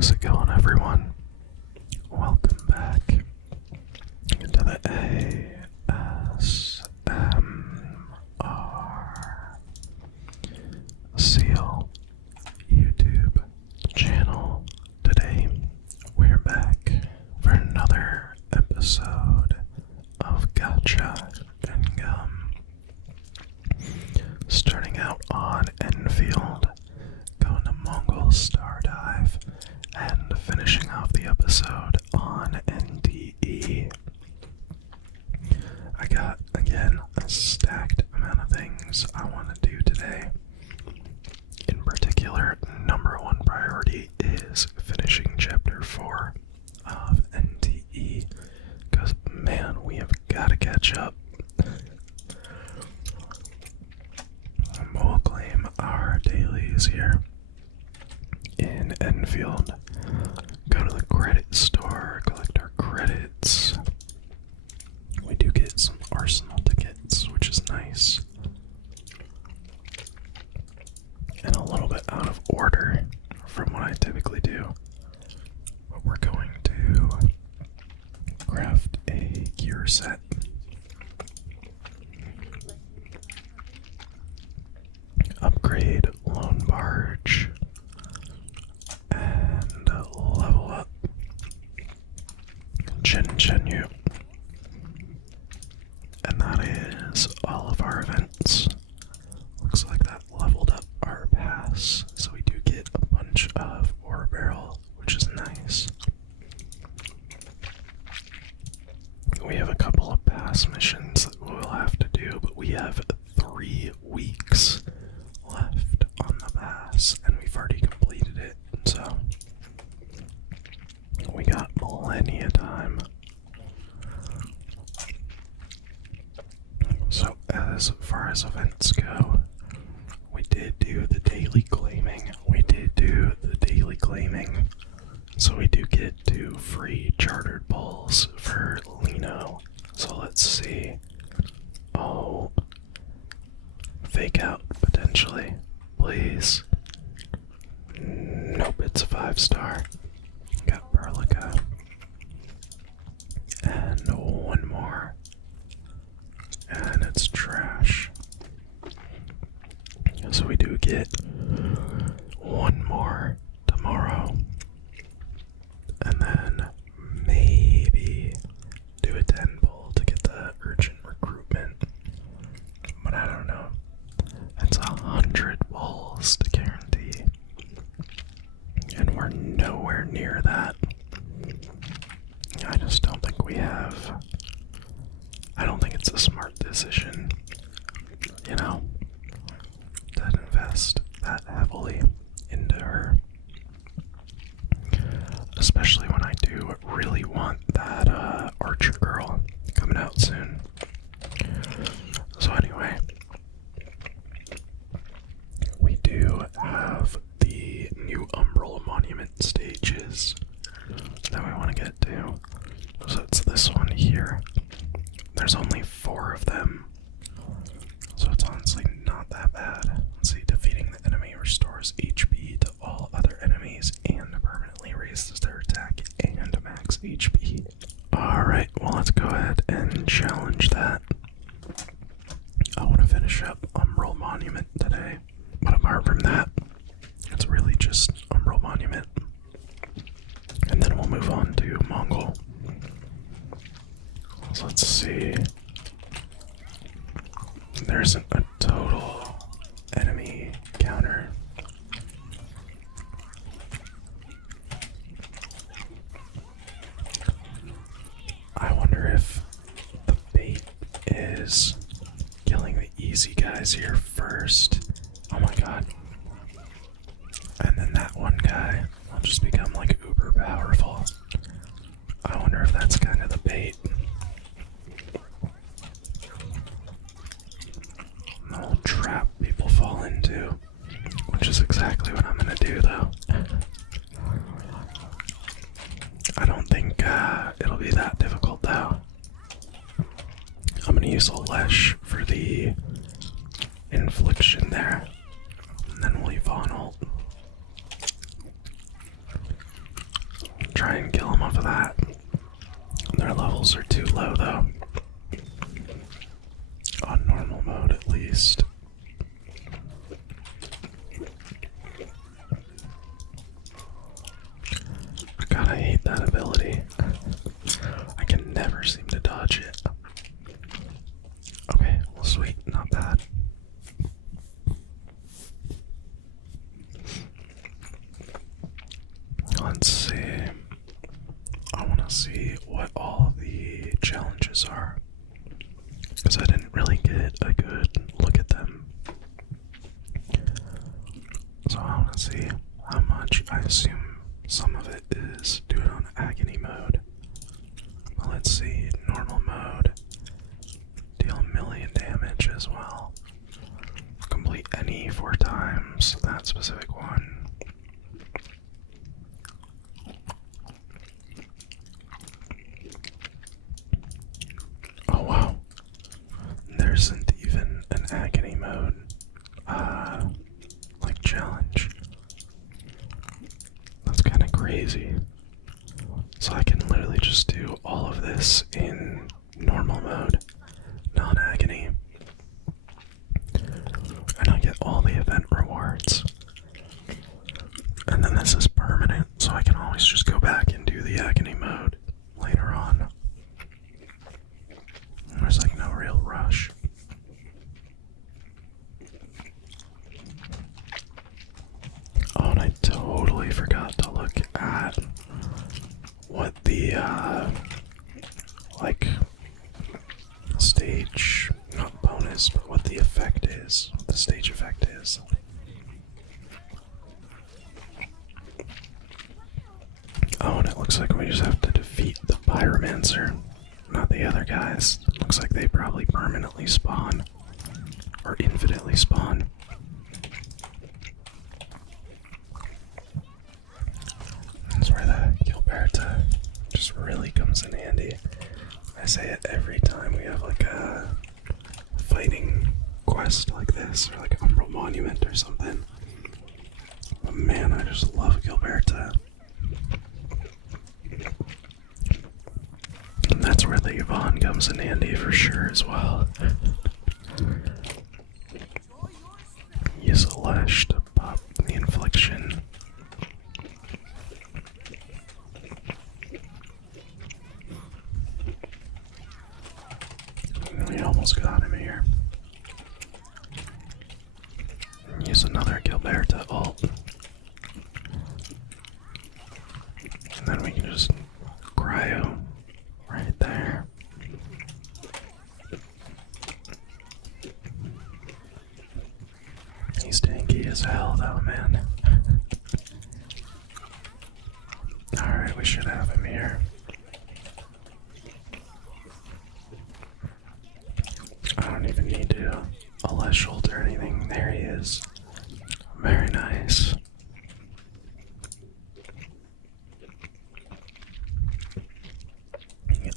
How's it going, everyone? Welcome back to the ASMR Seal YouTube channel. Today, we're back for another episode of Gacha and Gum. Starting out on Endfield, going to Mongil Star Dive, and finishing off the episode on NTE. I got, again, a stacked amount of things I want to do today. In particular, number one priority is finishing Chapter 4 of NTE, because, man, we have got to catch up. We'll claim our dailies here in Endfield. Go to the credit store, collect our credits. We do get some arsenal tickets, which is nice. And a little bit out of order from what I typically do. But we're going to craft a gear set. Upgrade Lone Barge. And level up Chen. And that is all of our events. Looks like that leveled up our pass, so we do get a bunch of ore barrel, which is nice. We have a couple of pass missions that we'll have to do, but we have 3 weeks left on the pass, and we've already completed it, so we got plenty of time. So as far as events go, we did do the daily claiming. So we do get 2 free chartered bulls for Lino. So let's see. Oh, fake out potentially, please. Nope, it's a 5-star. Got Perlica. And one more. And it's trash. So we do get one more tomorrow. And then maybe do a 10 pull to get the urgent recruitment. But I don't know. That's 100 pulls to guarantee. And we're nowhere near that. I just don't think we have. I don't think it's a smart decision, you know, to invest that heavily into her. Especially when I do really want that Archer girl coming out soon. So anyway, we do have the new Umbral Monument stages that we want to get to. So it's this one here. There's only 4 of them, so it's honestly not that bad. Let's see, defeating the enemy restores HP to all other enemies and permanently raises their attack and max HP. Alright, well let's go ahead and challenge that. I want to finish up Umbral Monument today, but apart from that, it's really just Umbral Monument. And then we'll move on to Mongil. So let's see. There isn't a total enemy counter. I wonder if the bait is killing the easy guys here first. Oh my god. And then that one guy will just become like uber powerful. I wonder if that's kind of the bait. Little trap people fall into, which is exactly what I'm gonna do though. I don't think it'll be that difficult though. I'm gonna use a Lesh for the infliction there, and then we'll leave on ult. and kill them off of that. Their levels are too low though. On normal mode at least. God, I hate that ability. I can never seem to dodge it. Okay, well sweet, not bad. Let's see. I want to see what all the challenges are, because I didn't really get a good look at them. So I want to see how much. I assume some of it is do it on agony mode. Well, let's see. Normal mode. Deal 1,000,000 damage as well. Complete any 4 times. That specific one. Oh wow. There isn't even an agony mode like challenge. That's kind of crazy. So I can literally just do all of this in normal mode, non-agony, and I get all the event rewards. And then this is permanent, so I can always just go back and do the agony mode later on. There's like no real rush. Oh, and I totally forgot to look at what the like stage, not bonus, but what the effect is, what the stage effect is. Oh, and it looks like we just have to defeat the pyromancer, not the other guys. Looks like they probably permanently spawn, or infinitely spawn. That's where the Gilberta just really comes in handy. I say it every time we have like a fighting quest like this, or like Umbral Monument or something. But man, I just love Gilberta. And that's where the Yvonne comes in handy for sure as well. Use a lash to pop the infliction. We almost got him here. Use another Gilberta ult. And then we can just cryo right there. He's tanky as hell though, man. Alright, we should have him here. I don't even need to Alesh ult or anything. There he is. Very nice.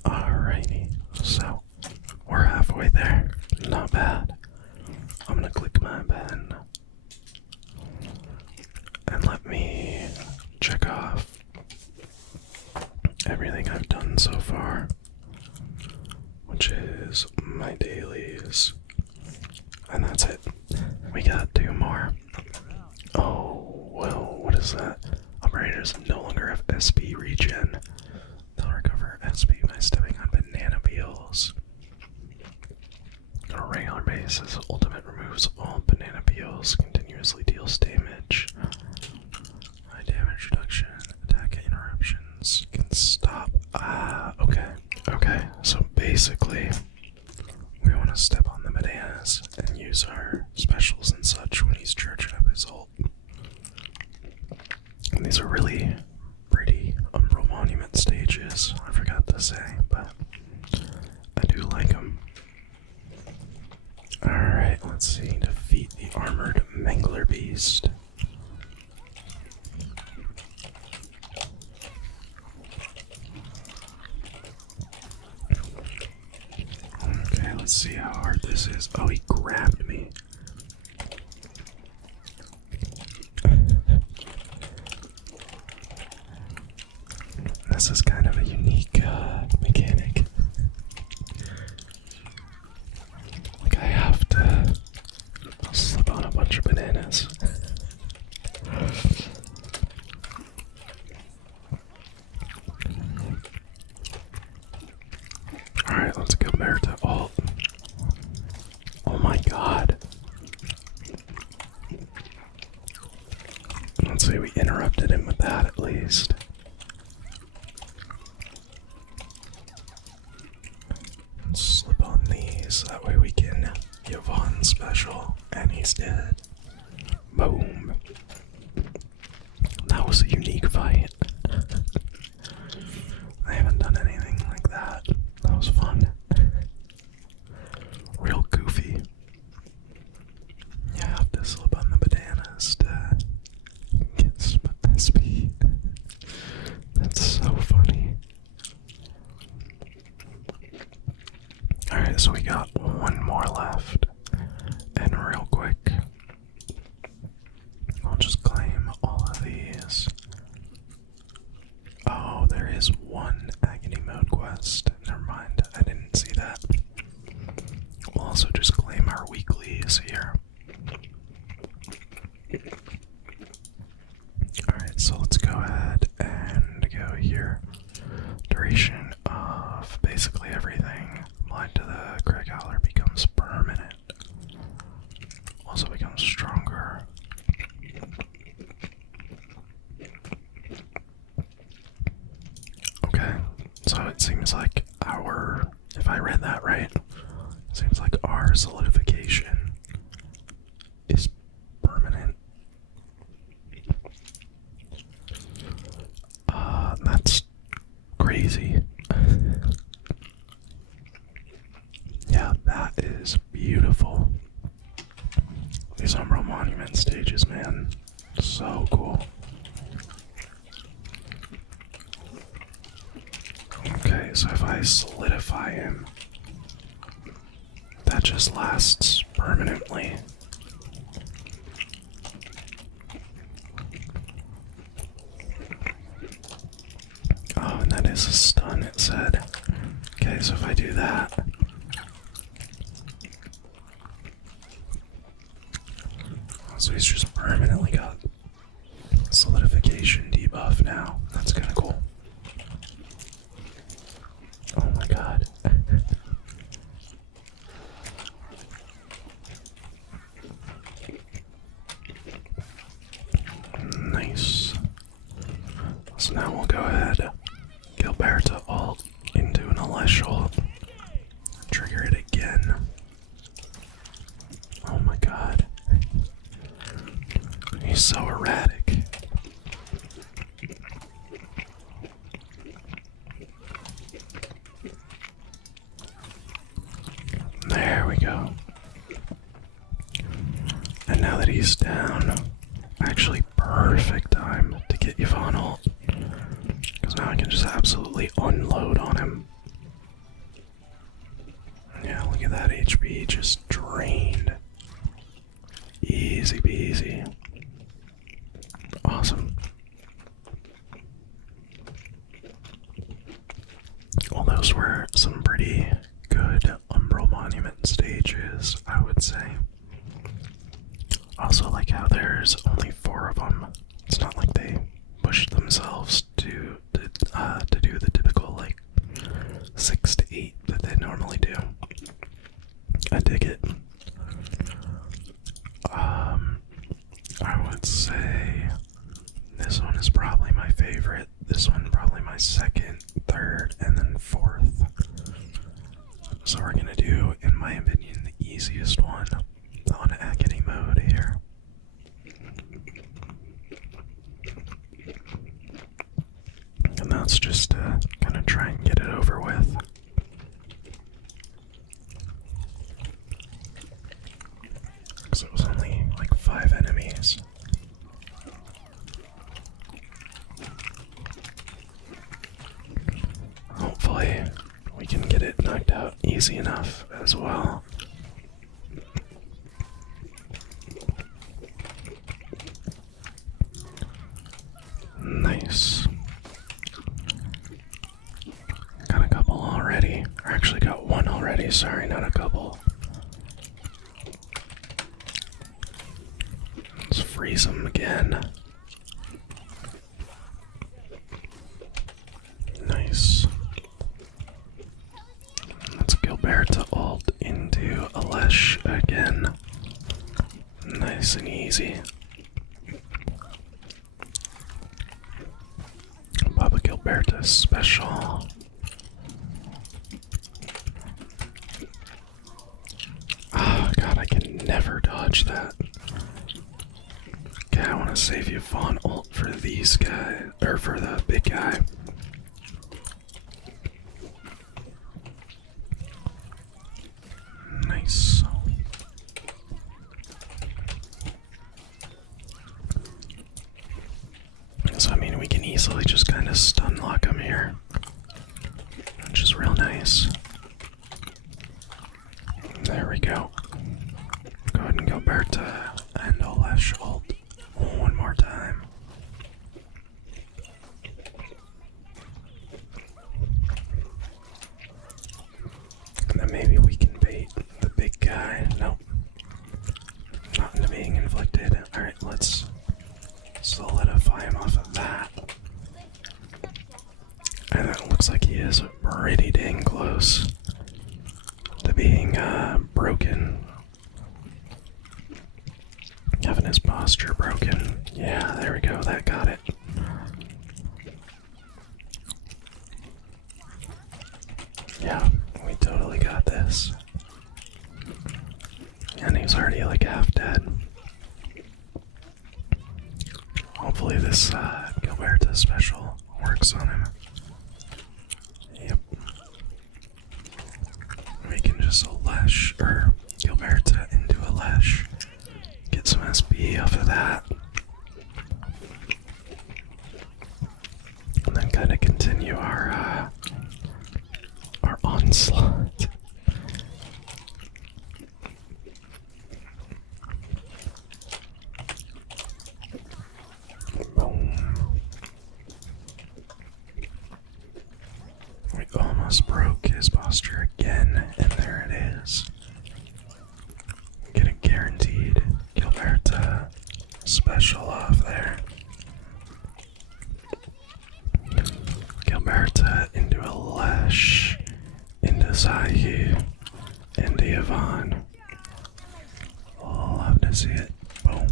Alrighty, so we're halfway there. Not bad. I'm gonna click my pen and let me check off everything I've done so far, which is my dailies, and that's it. We got 2 more. Oh, well, what is that? Operators no longer have SP regen. They'll recover SP by stepping on banana peels. On a regular basis, ultimate removes all banana peels, continuously deals damage. High damage reduction, attack interruptions, can stop. Okay. Okay, so basically, we want to step on the bananas and use our specials and such when he's charging up his ult. And these are really pretty Umbral Monument stages, I forgot to say, but I do like them. Alright, let's see. Defeat the armored Mangler Beast. Okay, let's see how hard this is. Oh, he grabbed me. This is kind of a unique mechanic. Like I have to slip on a bunch of bananas. Alright, let's go back to alt. Oh my god. Let's see, we interrupted him with that at least. Let's slip on these, that way we can give on special, and he's dead. Boom. That was a unique fight. I haven't done anything like that. That was fun. Real goofy. You have to slip on the bananas to get speed. That's so funny. Alright, so we got one more left. And real quick, I'll just claim all of these. Oh, there is one agony mode quest. Never mind, I didn't see that. We'll also just claim our weeklies here. Alright, so let's go ahead and go here. Duration of basically everything applied to the Craig Howler becomes permanent. Also becomes stronger. Okay, so it seems like if I read that right, it seems like our solidification is permanent. That's crazy. Yeah, that is beautiful. These Umbral Monument stages, man. So cool. Okay, so if I solidify him, that just lasts permanently. Oh, and that is a stun, it said. Okay, so if I do that, so he's just permanently got solidification debuff now. That's kind of cool. Oh my god. Nice. So now we'll go ahead, Gilberto alt into an Alestial, trigger it again. Oh my god. He's so erratic. There we go. And now that he's down, actually perfect time to get Yvonne ult. Because now I can just absolutely unload on him. Yeah, look at that HP just drained. Easy peasy. Awesome. Well, those were some pretty good Umbral Monument stages, I would say. Also like how there's only 4 of them. It's not like they pushed themselves to do the typical like 6 to 8 that they normally do. I dig it. I would say this one is probably my favorite. This one probably my second, third, and then fourth. So we're gonna do, in my opinion, the easiest one on agony mode here. And that's just to kind of try and get it over with. So it was only like 5 enemies. Hopefully we can get it knocked out easy enough as well. Nice. three, sorry, not a couple. Let's freeze them again. Nice. Let's Gilberta ult into Alesh again. Nice and easy. Papa Gilberta special. Oh god, I can never dodge that. Okay, I want to save you Fawn ult for these guys, or for the big guy. Nice. So I mean, we can easily just kind of stun lock him here, which is real nice. There we go. Go ahead and go Berta and Olesh ult one more time. And then maybe we can bait the big guy. Nope. Not into being inflicted. Alright, let's solidify him off of that. And it looks like he is pretty dang close to being broken. Having his posture broken. Yeah, there we go, that got it. Yeah, we totally got this. And he's already like half dead. Hopefully this Gilberta special works on him. Yep. We can just Alesh, or Gilberta into Alesh. Get some SP off of that. And then kind of continue our onslaught. Boom. We almost broke his posture again, and there it is. Get a guaranteed Gilberta special off there. Gilberta into Alesh, into Zayu, into Yvonne. Love to see it. Boom.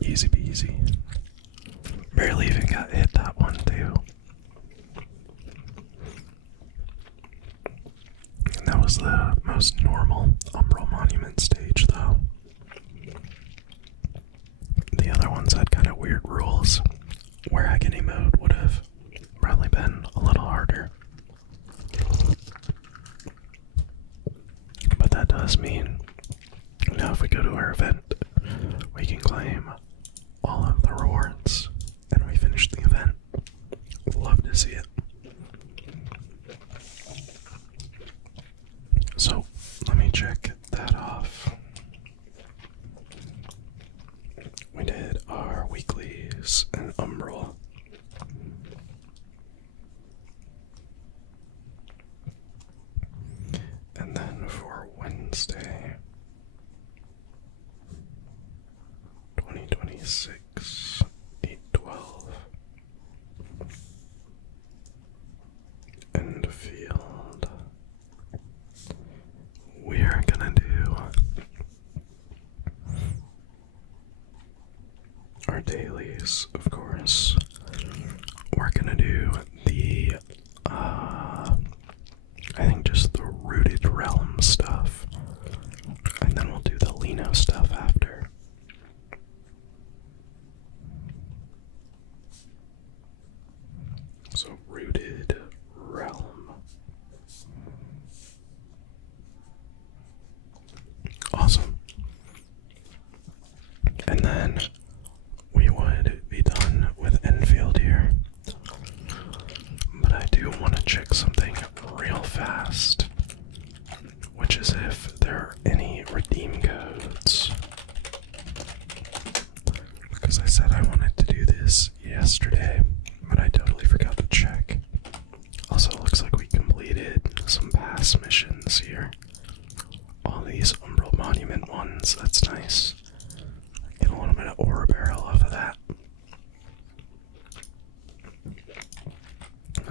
Easy peasy. Barely even got hit that one too. And that was the most normal Umbral Monument stage though. The other ones had kind of weird rules, where agony mode would have probably been a little harder. But that does mean, now if we go to our event, we can claim all of the rewards, and we finish the event. Love to see it. So, let me check that off. We did our weeklies and Umbral. And then for Wednesday, 2026, 8/12, Endfield. We are gonna do our dailies, of course. We're gonna do the, I think just the Rooted Realm stuff. And then we'll do the Lino stuff after. So, Rooted Realm. Awesome. And then we would be done with Endfield here. But I do want to check something real fast, which is if there are any redeem codes. Because I said I wanted to do this yesterday, but I totally forgot to check. Also, it looks like we completed some paths class missions here. All these Umbral Monument ones, that's nice. Get a little bit of ore barrel off of that.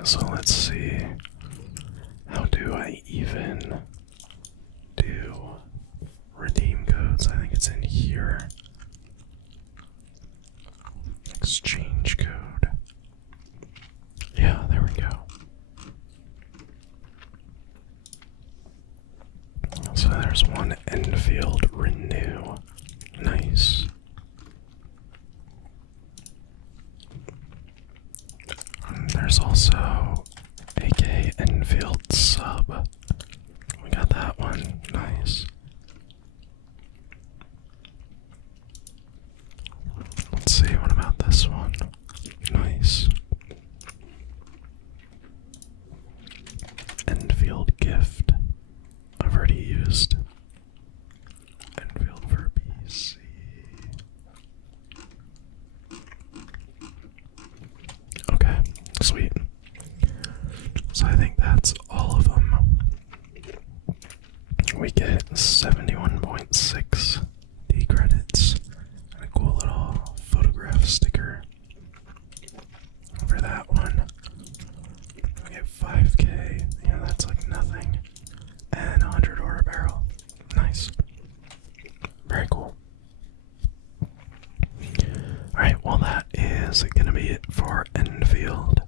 So let's see. How do I even do redeem codes? I think it's in here. Exchange code. Yeah, there we go. So there's one Endfield renew. Nice. And there's also AK Endfield sub. We got that one. Nice. Let's see, what about this one? Nice. Endfield gift. I've already used Enfield for PC. Okay, sweet. So I think that's all of them. We get 71.6 D credits and a cool little photograph sticker for that one. We get 5k. Yeah, that's like nothing. And 100 ore barrel. Nice. Very cool. Alright, well that is gonna be it for Endfield.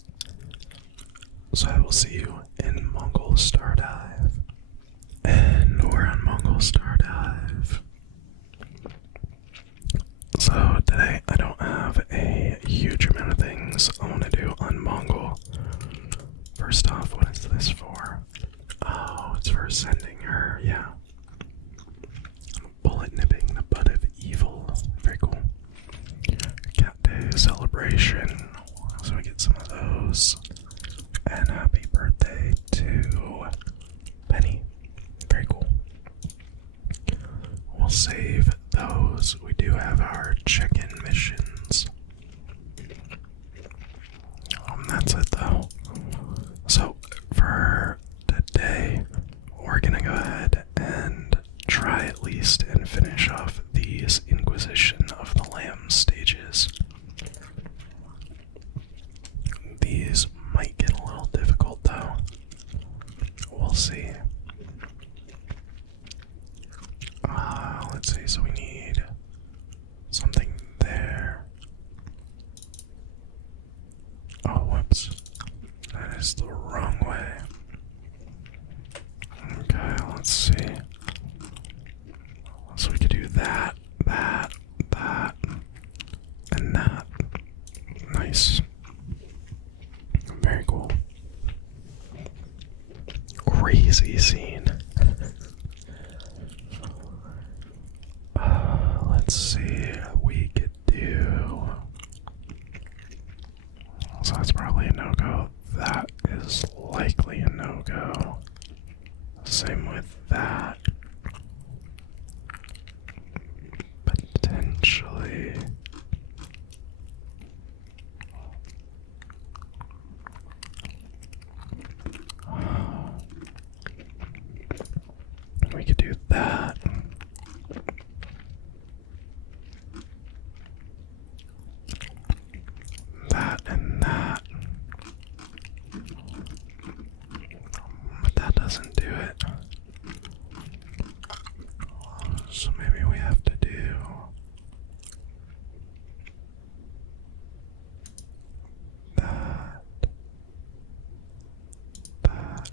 So I will see you in Mongil Star Dive. And we're on Mongil Star Dive. So today I don't have a huge amount of things I want to do on Mongil. First off, what is this for? Oh, it's for sending her, yeah. Bullet nipping the bud of evil. Very cool. Cat Day celebration. So we get some of those. And happy birthday to Penny. Very cool. We'll save those. We do have our check-in missions. That's it though. So for today, we're gonna go ahead and try at least and finish off these Inquisition of the Lamb stages. These might get a little difficult though. We'll see. Let's see, so we need something there. Oh, whoops. That is the wrong way. Okay, let's see. So we could do that, that, and that. Nice. Very cool. Crazy scene. Let's see. We could do. So that's probably a no-go. That is likely a no-go. Same with that. Potentially. We could do that. That and that. But that doesn't do it. So maybe we have to do that. That.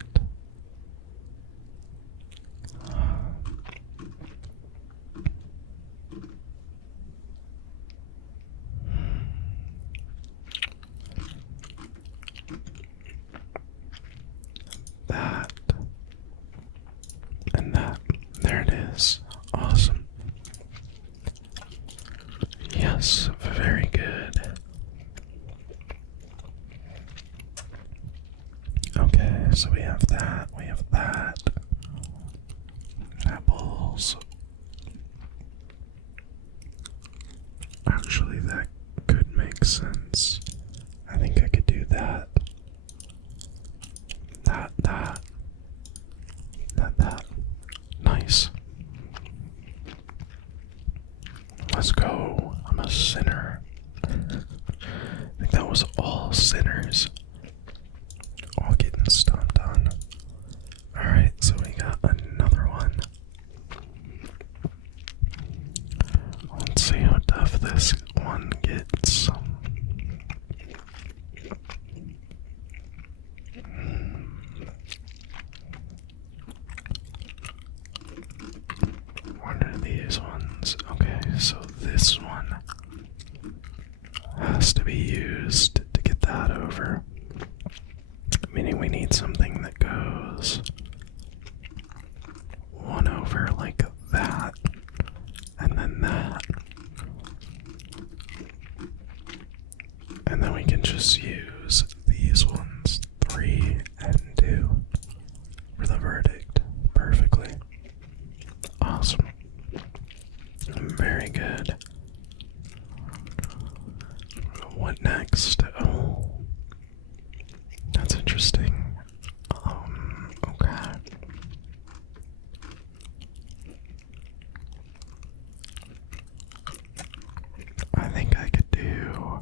That and that. There it is. Awesome. Yes, very good. Okay, so we have that, we have that. Apples. Actually, that could make sense. I think I could do that. That. Let's go. I'm a sinner. I think that was all sinners. All getting stomped on. Alright, so we got another one. Let's see how tough this one gets. What are these ones? Okay, so this one has to be used to get that over. Meaning we need something that goes one over like that, and then that. And then we can just use these ones, 3 and 2, for the verdict perfectly. Awesome. Very good. What next? Oh, that's interesting. Okay. I think I could do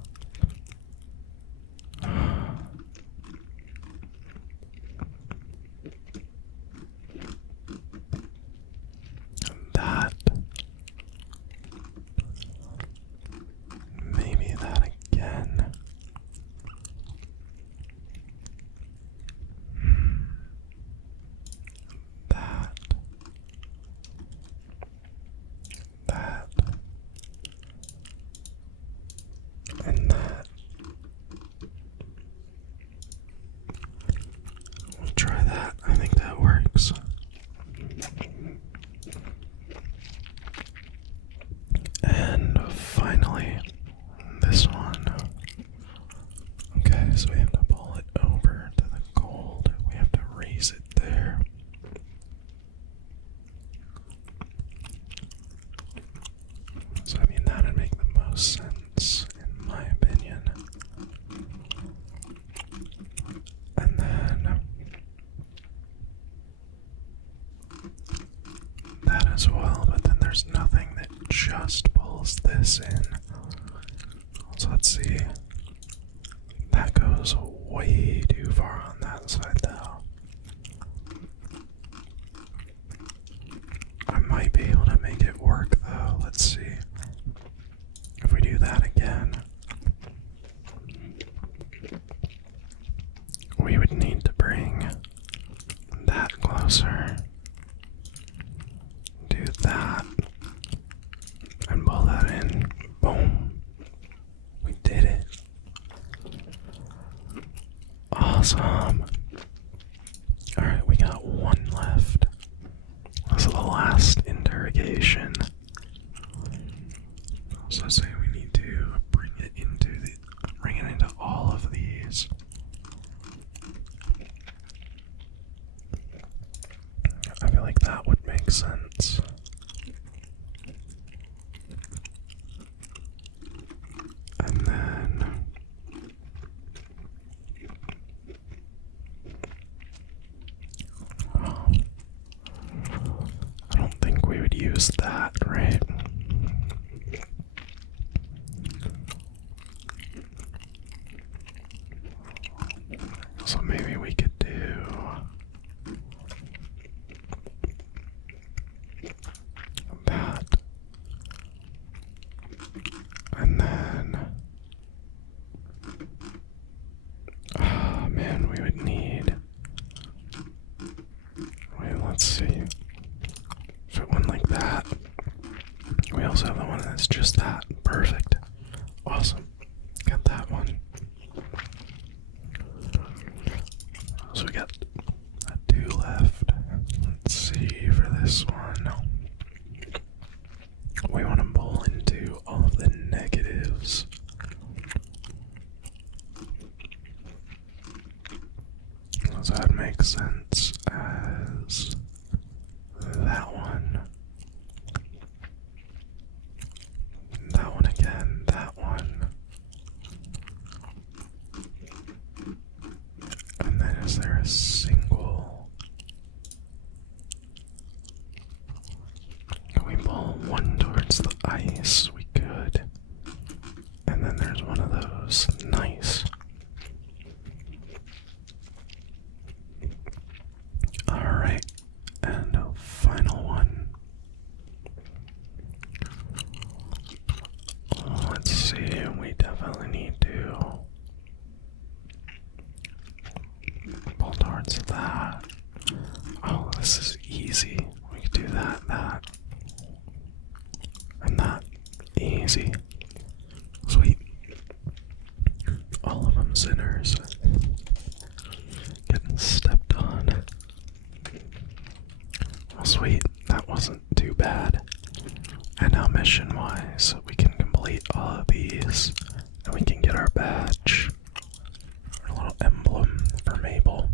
that. Maybe that again. That. That. And that. We'll try that. I think that works. And finally, this one. Okay, so we have to pull it over to the gold. We have to raise it there. So I mean, that'd make the most sense, in my opinion. And then that as well, but then there's nothing that just pulls this in. So let's see. That goes way too far on that side though. I might be able to make it work though. Let's see. If we do that again, we would need to bring that closer. Do that. And pull that in. Boom. We did it. Awesome. Alright, we got one left. This is the last interrogation. So say we need to bring it into all of these. I feel like that would make sense. And then I don't think we would use that, right? So maybe we could do that. And then man, we would need, wait, let's see. If it went like that, we also have the one that's just that. Perfect. Awesome. Got that one. So we got 2 left. Let's see for this one. We want to pull into all of the negatives. So that makes sense as that one. That one again, that one. And then is there a single? Can we pull one towards the ice? We easy. Sweet. All of them sinners. Getting stepped on. Well, sweet. That wasn't too bad. And now mission-wise, we can complete all of these. And we can get our badge. Our little emblem for Mabel.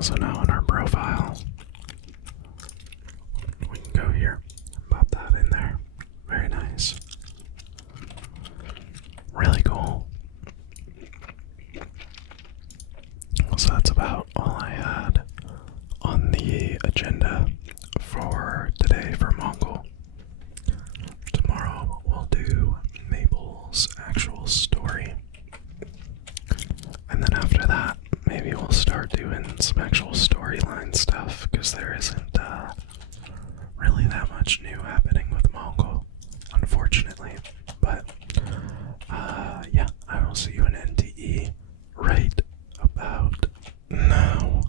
So now in our profile, we can go here. Pop that in there. Very nice. Really cool. So that's about all I had on the agenda for today for Mongil. Tomorrow we'll do Mabel's actual story. And then after that, maybe we'll start doing some actual storyline stuff, because there isn't really that much new happening with Mongil, unfortunately. But yeah, I will see you in NTE right about now.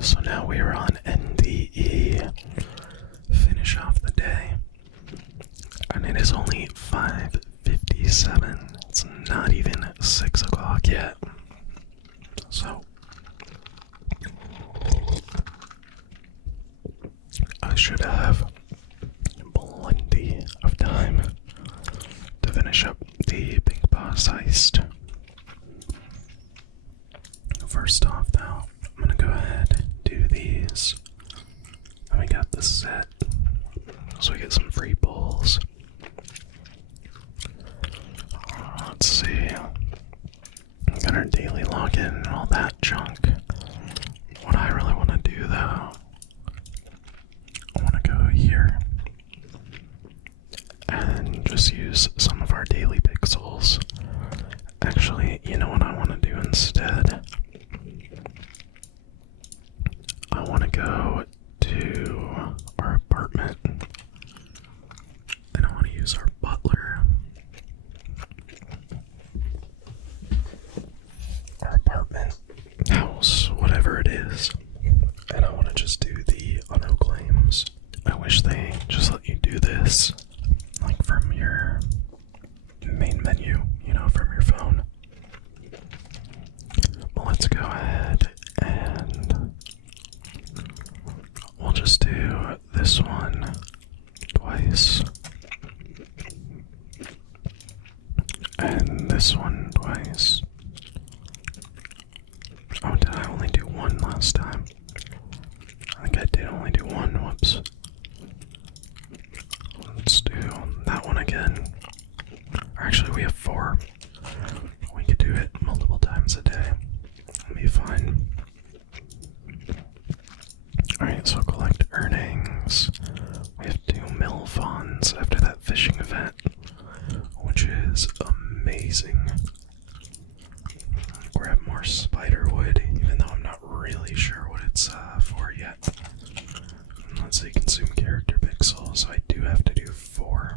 So now we are on NDE. Finish off the day. And it is only 5:57. It's not even 6 o'clock yet. So I should have plenty of time to finish up the Big Boss heist. First off, though, I'm gonna go ahead and do these. And we got the set, so we get some free bowls. Let's see. Got our daily login and all that junk. What I really want to do, though, I want to go here and just use some of our daily pixels. Actually, you know what I want to do instead? I want to go to our apartment and I want to use our butler. Our apartment, house, whatever it is. And I want to just do the auto claims. I wish they just let you do this, like from your main menu, you know, from your phone. Well, let's go ahead and we'll just do this one twice. And this one twice. Oh, did I only do one last time? I think I did only do one, whoops. Let's do that one again. Actually, we have 4. We could do it multiple times a day. It'll be fine. Alright, so collect earnings. We have 2 mil funds after that fishing event, which is amazing. Grab more spider wood, even though I'm not really sure what it's for yet. Let's say consume character pixels, so I do have to do 4.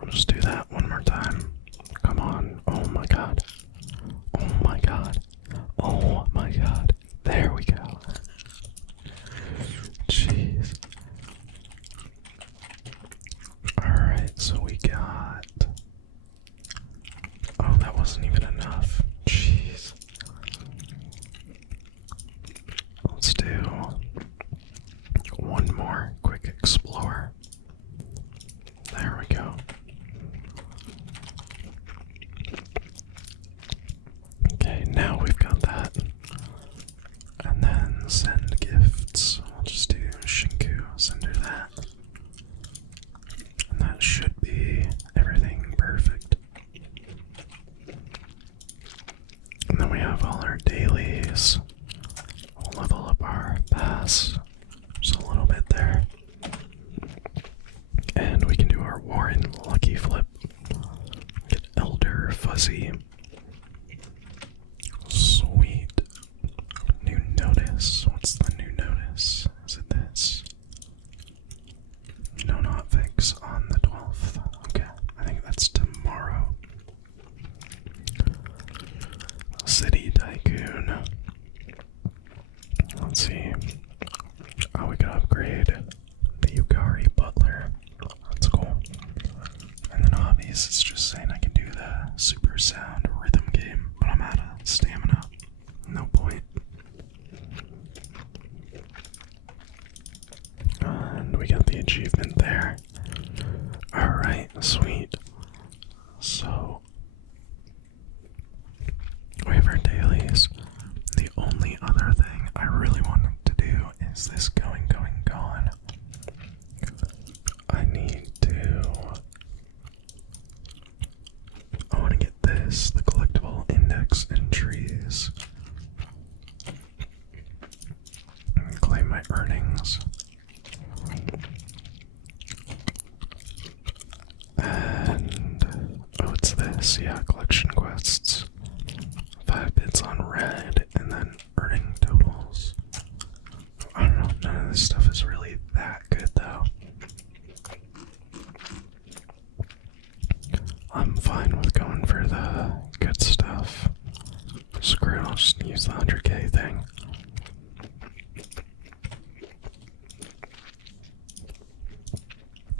I'll just do that one more time. Come on. Oh my god. Oh my god. Oh my god. There we go. Jeez. Alright, so we got... Oh, that wasn't even enough. Jeez. Let's do one more quick explore. There we go. Okay, now we've got that. And then send gifts. We'll just do Shinku, send her that. And that should be everything perfect. And then we have all our dailies. We'll level up our pass just a little bit there. And we can do our Warren Lucky Flip. Get Elder Fuzzy. Sweet. New notice. What's the new notice? Is it this? No, not fix on the 12th. Okay, I think that's tomorrow. City Tycoon. Let's see. Oh, we could have days. It's just saying I can do the super sound rhythm game, but I'm out of stamina. No point. And we got the achievement there. Alright, sweet. So, we have our dailies. The only other thing I really wanted to do is this going, gone. I want to get this, the collectible index entries. And claim my earnings. And, oh, it's this, yeah, collection quests. 5 bits on red, and then earning totals. I don't know, none of this stuff is really that good though. I'm fine with going for the good stuff. Screw it, I'll just use the 100k thing.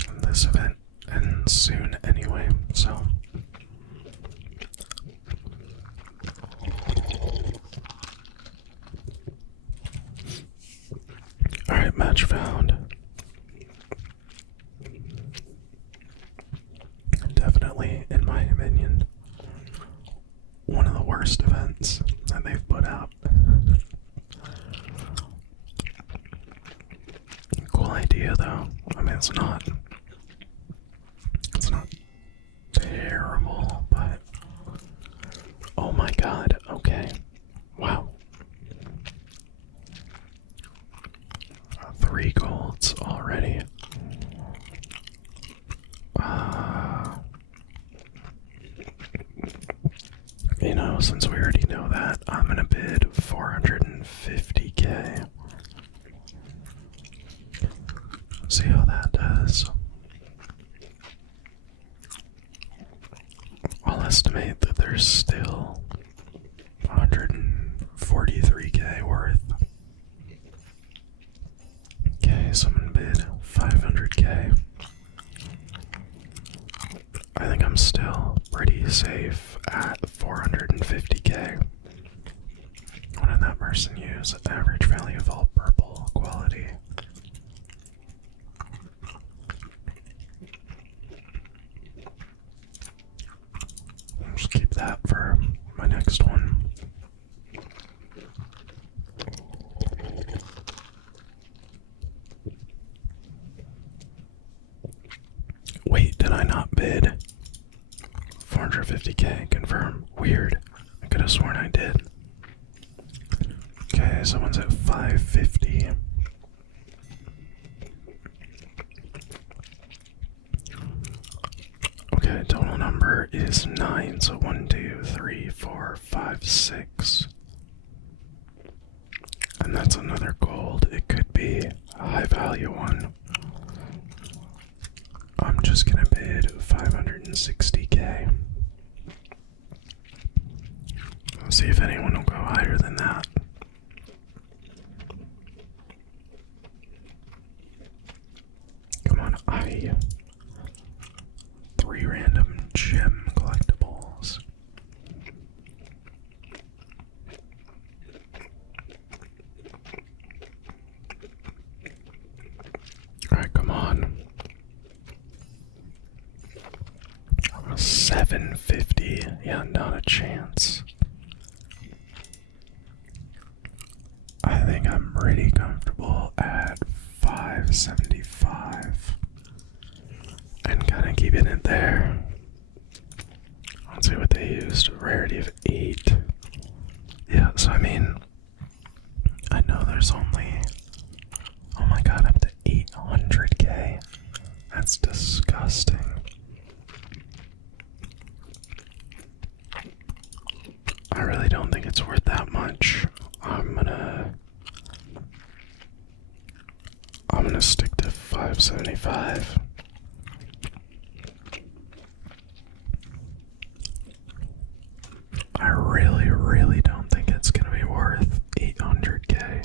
And this event ends soon anyway, so. Alright, match found. Definitely, in my opinion, one of the worst events that they've put out. Cool idea though. I mean, it's not terrible, but oh my god, okay. Wow. 3 golds already. You know, since we already know that, I'm gonna bid 450k. See how that does. I'll estimate that there's still 143k worth. Okay, someone bid 500k. I think I'm still pretty safe at 450k. What did that person use? Average value of all purple quality. I'll just keep that for my next one. Wait, did I not bid? 450k, confirm. Weird. I could have sworn I did. Okay, someone's at 550. Okay, total number is 9, so 1, 2, 3, 4, 5, 6. And that's another gold. It could be a high value one. I'm just gonna bid 560k. Let's see if anyone will go higher than that. Come on, 3 random gem collectibles. Alright, come on. 750. Yeah, not a chance. I think I'm pretty comfortable at 575 and kind of keeping it there. Let's see what they used. Rarity of 8. Yeah, so I mean, I know there's only, oh my god, up to 800k. That's disgusting. I really don't think it's worth that much. I'm gonna stick to 575. I really don't think it's gonna be worth 800k.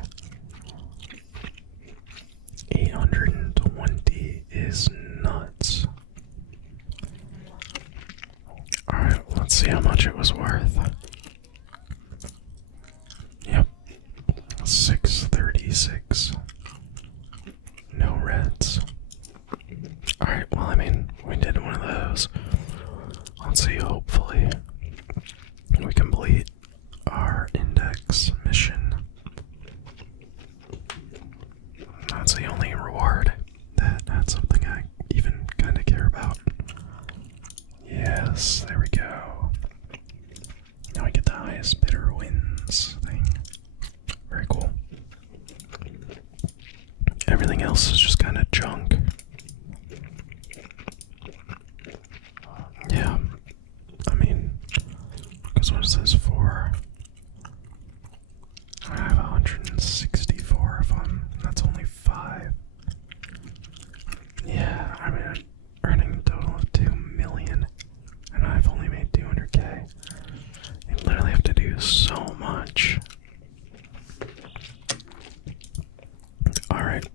820 is nuts. see how much it was worth. Yep. 636. No reds. Alright, well, I mean, we did one of those. Let's see, hopefully we complete our index mission. That's the only reward that had something I even kind of care about. Yes, there we go. Now I get the highest bidder wins thing. Very cool. Everything else is just kind of junk. Yeah, I mean, because what is this for? I have 164 of them. That's only 5. Yeah, I mean, I'm earning a total of 2 million, and I've only made 200k. You literally have to do so much. Alright.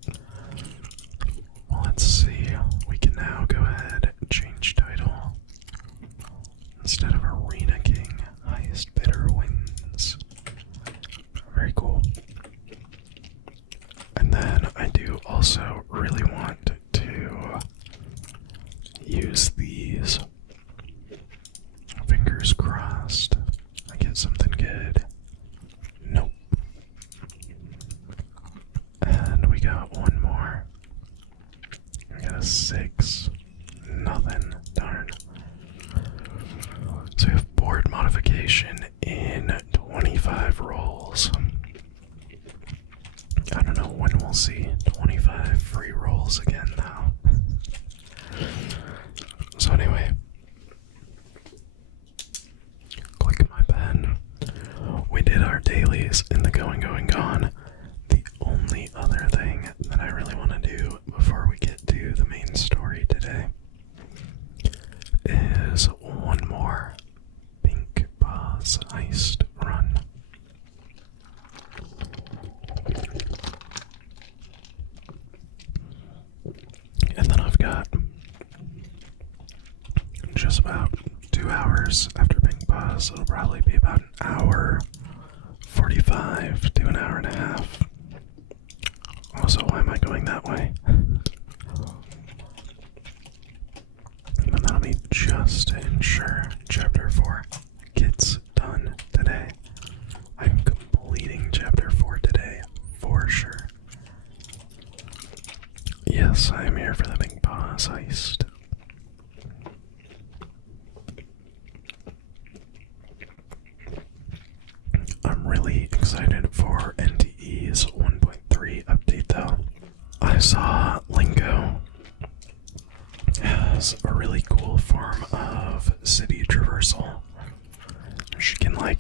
Well, let's see. We can now go ahead and change title. Instead of Arena King, highest bidder wins. Very cool. And then I do also really want to use these. Fingers crossed I get something good. Nope. And we got one more. We got a 6. Nothing. Darn. So we have board modification in 25 rolls. I don't know when we'll see 25 free rolls again now. So anyway, click my pen. We did our dailies in the Going Gone. The only other thing that I really want to do before we get to the main story today is one more Pink Boss heist run. And then I've got just about 2 hours after Pink Boss. It'll probably be about an hour 45 to an hour and a half. Also, why am I going that way? But that'll be just to ensure Chapter 4 gets done today. I'm completing Chapter 4 today, for sure. Yes, I am here for the Big Boss heist. I'm really excited for NTE's 1.3 update though. I saw Lingo has a really cool form of city traversal. She can kind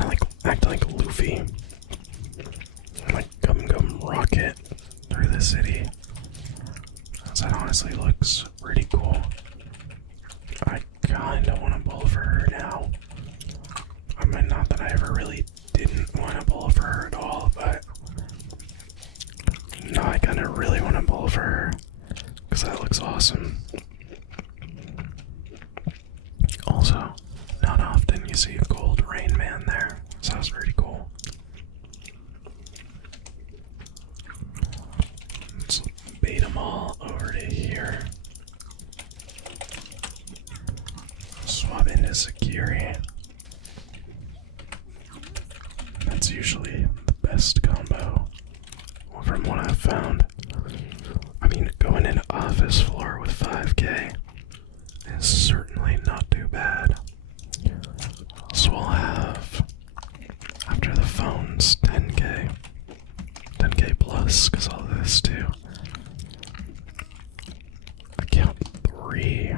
of act like Luffy. Like come rocket through the city. So that honestly looks pretty cool. I kinda want to pull for her now. I mean, not that I ever really didn't want to pull for her at all, but no, I kinda really want to pull for her. Because that looks awesome. Also, not often you see a gold Rain Man there, so that's pretty cool. Let's bait them all over to here. Swap into Security. That's usually the best combo from what I've found. I mean, going into office floor with 5k is certainly not too bad. So we'll have, after the phones, 10k. 10k plus, because all this too. I count 3.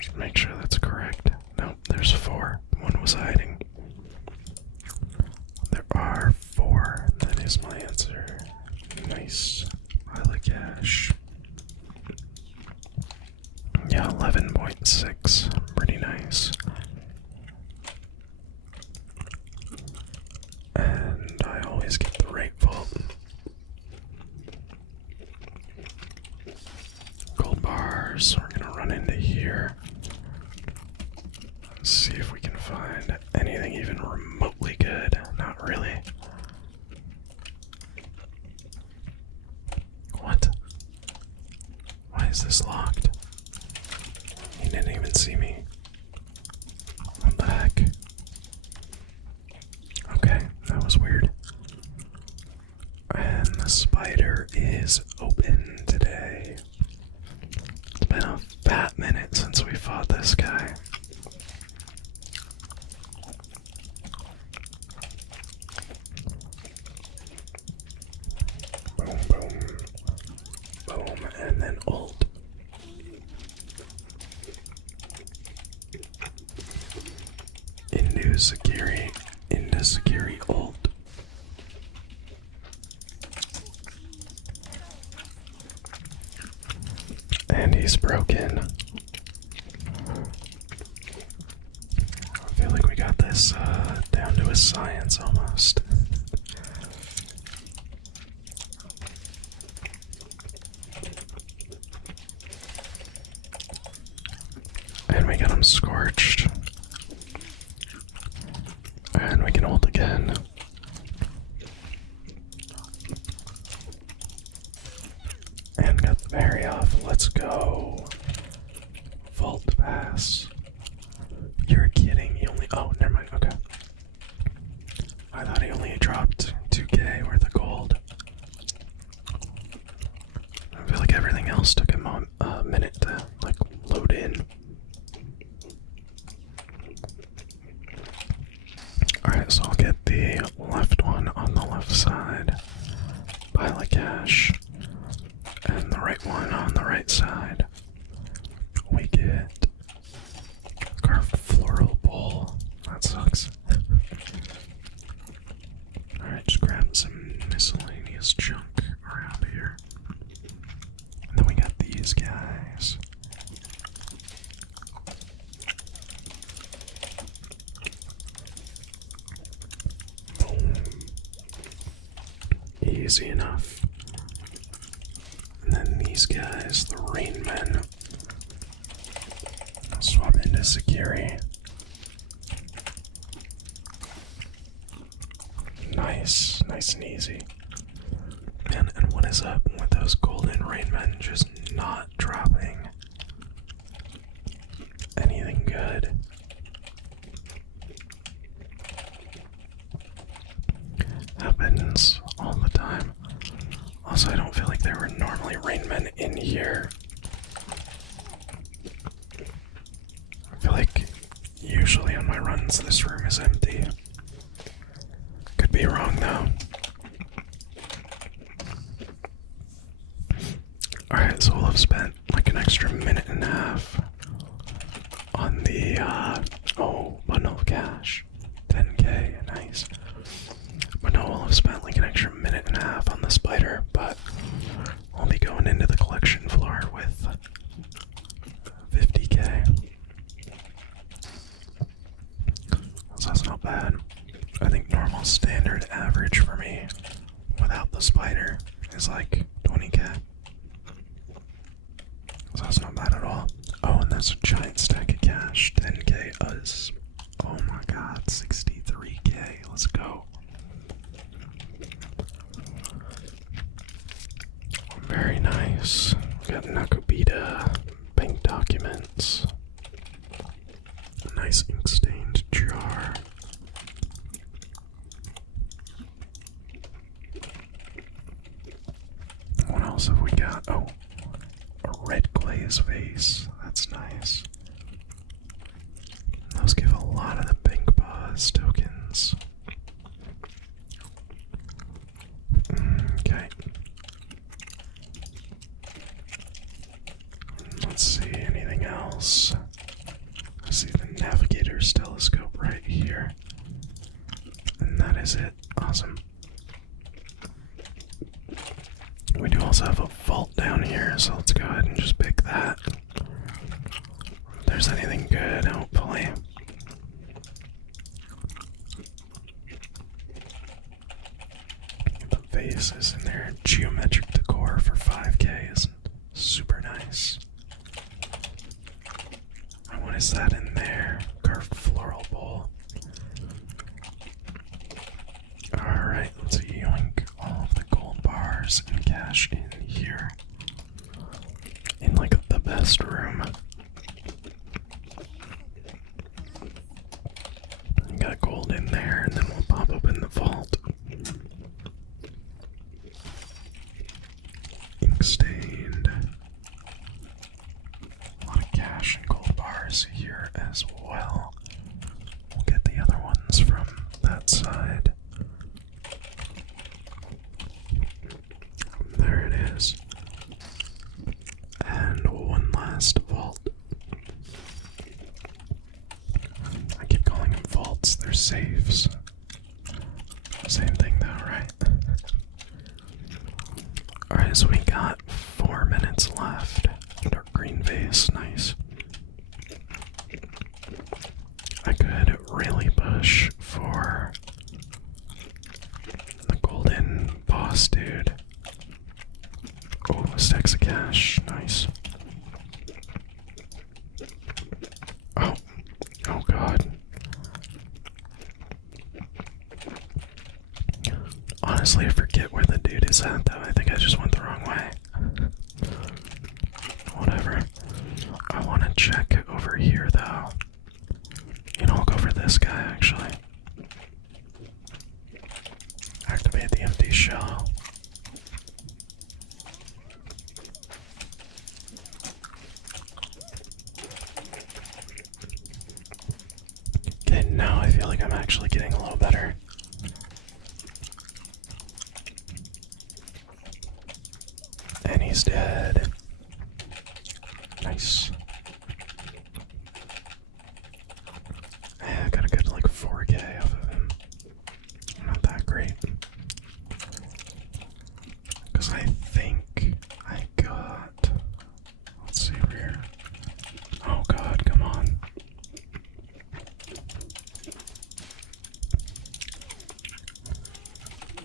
Just make sure that's correct. Nope, there's 4. One was hiding. There are 4. That is my answer. Nice. Pile of cash. Yeah, 11.6. Pretty nice. And I always get the right vault. Gold bars. We're gonna run into here. Let's see if we can find anything even remotely good. Not really. What? Why is this locked? He didn't even see me. What the heck? Okay, that was weird. And the spider is open today. It's been a fat minute since we fought this guy. Boom, boom, boom, and then ult. Into Sakiri ult. And he's broken. I feel like we got this down to a science almost. And we got him scorched. And we can ult again. And got the parry off. Let's go. Vault pass. You're kidding. He only. Oh, never mind. Okay. I thought he only dropped 2k worth of gold. I feel like everything else took him a minute to like load in. Alright, so I'll get the left one on the left side. Pile of cash. And the right one on the right side. We get carved floral bowl. That sucks. Alright, just grab some miscellaneous junk around here. And then we got these guys. Boom. Easy enough. And then these guys, the Rainmen. I'll swap into Sakiri. Nice, nice and easy. Man, and what is up with those golden Rainmen just not dropping anything good? Happens all the time. Also, I don't feel like there were normally Rainmen in here. I feel like usually on my runs this room is empty. Could be wrong though. Alright, so we'll have spent like an extra minute and a half on the bundle of cash. 10k, nice. But no, we'll have spent like an extra minute and a half on the spider, but I'll be going into the collection floor with 50k. So that's not bad. I think normal standard average for me without the spider is like 20k. So that's not bad at all. Oh, and that's a giant stack of cash. 10k us. Oh my god, 63k. Let's go. Very nice. We got Nakobita bank documents. A nice ink stained jar. What else have we got? Oh, a red glaze vase. That's nice. Those give a lot of the pink pause tokens. Okay. Let's see, anything else? I see the navigator's telescope right here. And that is it. Awesome. We do also have a vault down here, so let's go ahead and just pick that. If there's anything good, hopefully. The vase is in there. Geometric decor for 5k is super nice. And what is that in there? Carved as well. We'll get the other ones from that side. There it is. And one last vault. I keep calling them vaults, they're safes. Same thing though, right? Alright, so we got 4 minutes left. Dark green vase, nice. I could really push for the golden boss dude. Oh, stacks of cash, nice. Oh, oh god. Honestly, I forget where the dude is at though. I think I just went the wrong way. Whatever. I want to check over here though. You know, I'll go for this guy actually. Activate the empty shell. Okay, now I feel like I'm actually getting a little better. And he's dead. Nice. Yeah, I got a good like 4K off of him. Not that great. Because I think I got... Let's see over here. Oh god, come on.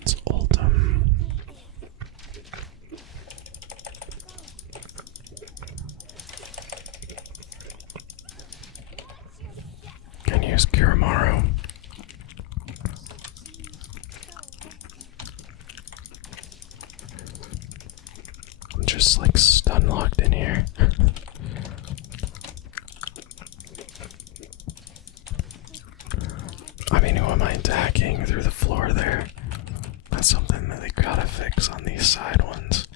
It's Ultim. Can use Kiramaru. I'm just like stun locked in here. I mean, who am I attacking through the floor there? That's something that they gotta fix on these side ones.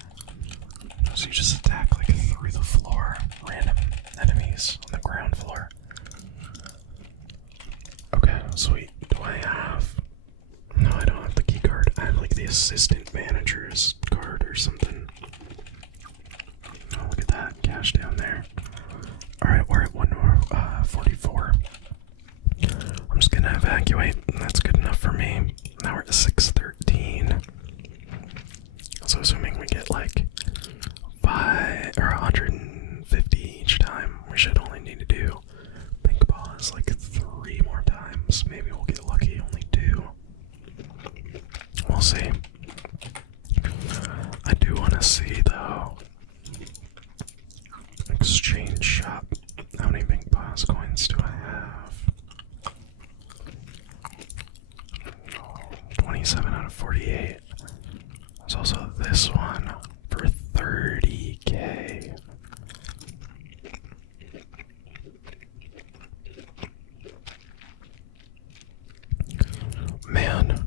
So you just attack like through the floor, random enemies on the ground floor. Okay, sweet. Do I have... No, I don't have the key card. I have like the assistant manager's card or something. Oh, look at that. Cash down there. Alright, we're at 144. I'm just gonna evacuate. That's good enough for me. Now we're at 613. So assuming we get like 5 or 150 each time, we should only need to do pink paws like 3 more times. Maybe we'll get lucky, only 2. We'll see. I do want to see though. Exchange shop. How many pink paws coins do I have? 27 out of 48. There's also this one for 30k. Man.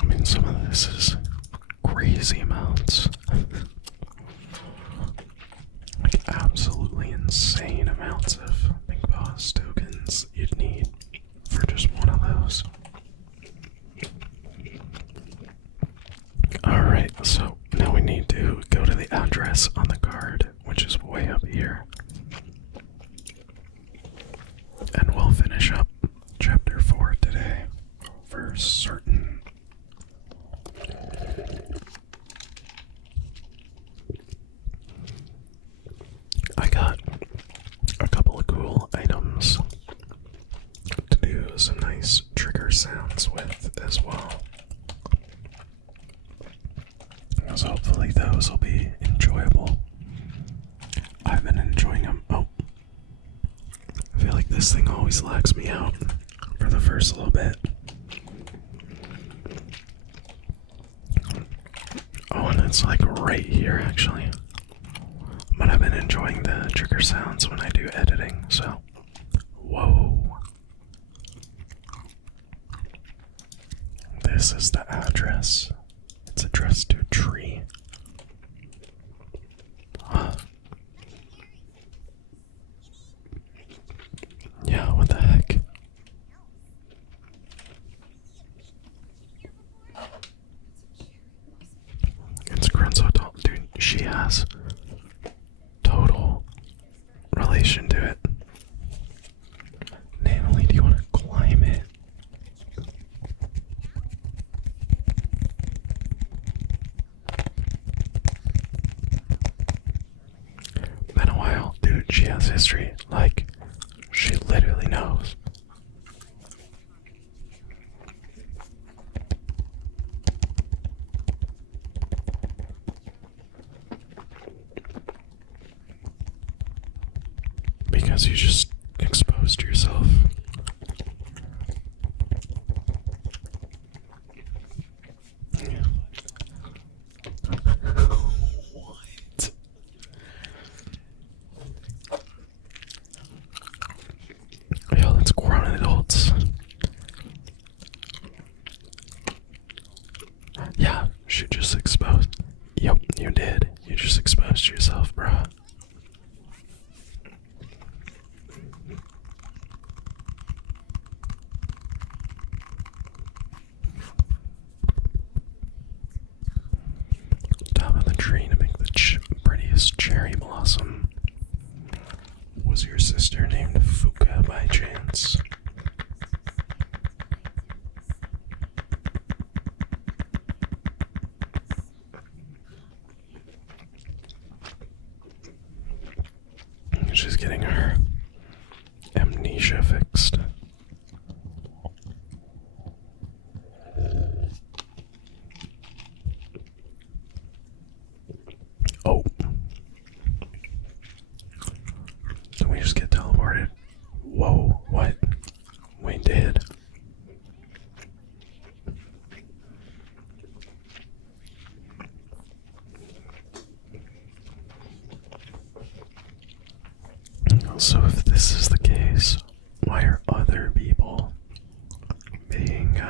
I mean, some of this is crazy amounts. Like, absolutely insane amounts of Big Boss tokens you'd need for just one of those. Alright, so now we need to go to the address on the card, which is way up here. And we'll finish up chapter 4 today, for certain. I got a couple of cool items to do some nice trigger sounds with as well. So hopefully those will be enjoyable. I've been enjoying them. Oh, I feel like this thing always lags me out for the first little bit. Oh, and it's like right here actually. But I've been enjoying the trigger sounds when I do editing, so. Whoa. This is the address. It's addressed to a tree. Huh. Yeah, what the heck? It's grown so tall. Dude, she has total relation to it. Natalie, do you want to climb it? Been a while. Dude, she has history. Like, she literally knows. Because you just exposed yourself. What? Yo, that's grown adults. Yeah, she just exposed. Yep, you did. You just exposed yourself, bruh. Top of the tree to make the prettiest cherry blossom. Was your sister named Fuka by chance? She's getting her amnesia fixed. Oh. Did we just get teleported? Whoa, what? We did. So if this is the case, why are other people being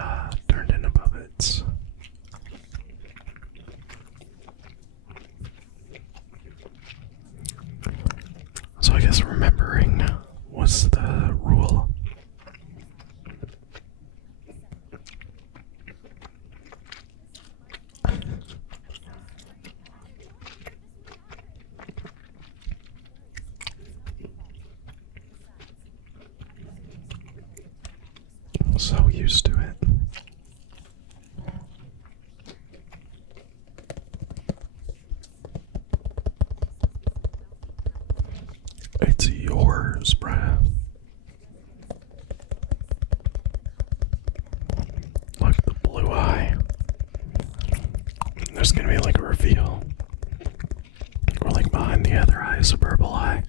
turned into puppets? So I guess remembering what's the rule. So used to it. It's yours, bruh. Look, the blue eye. There's gonna be like a reveal. Or like behind the other eye is a purple eye.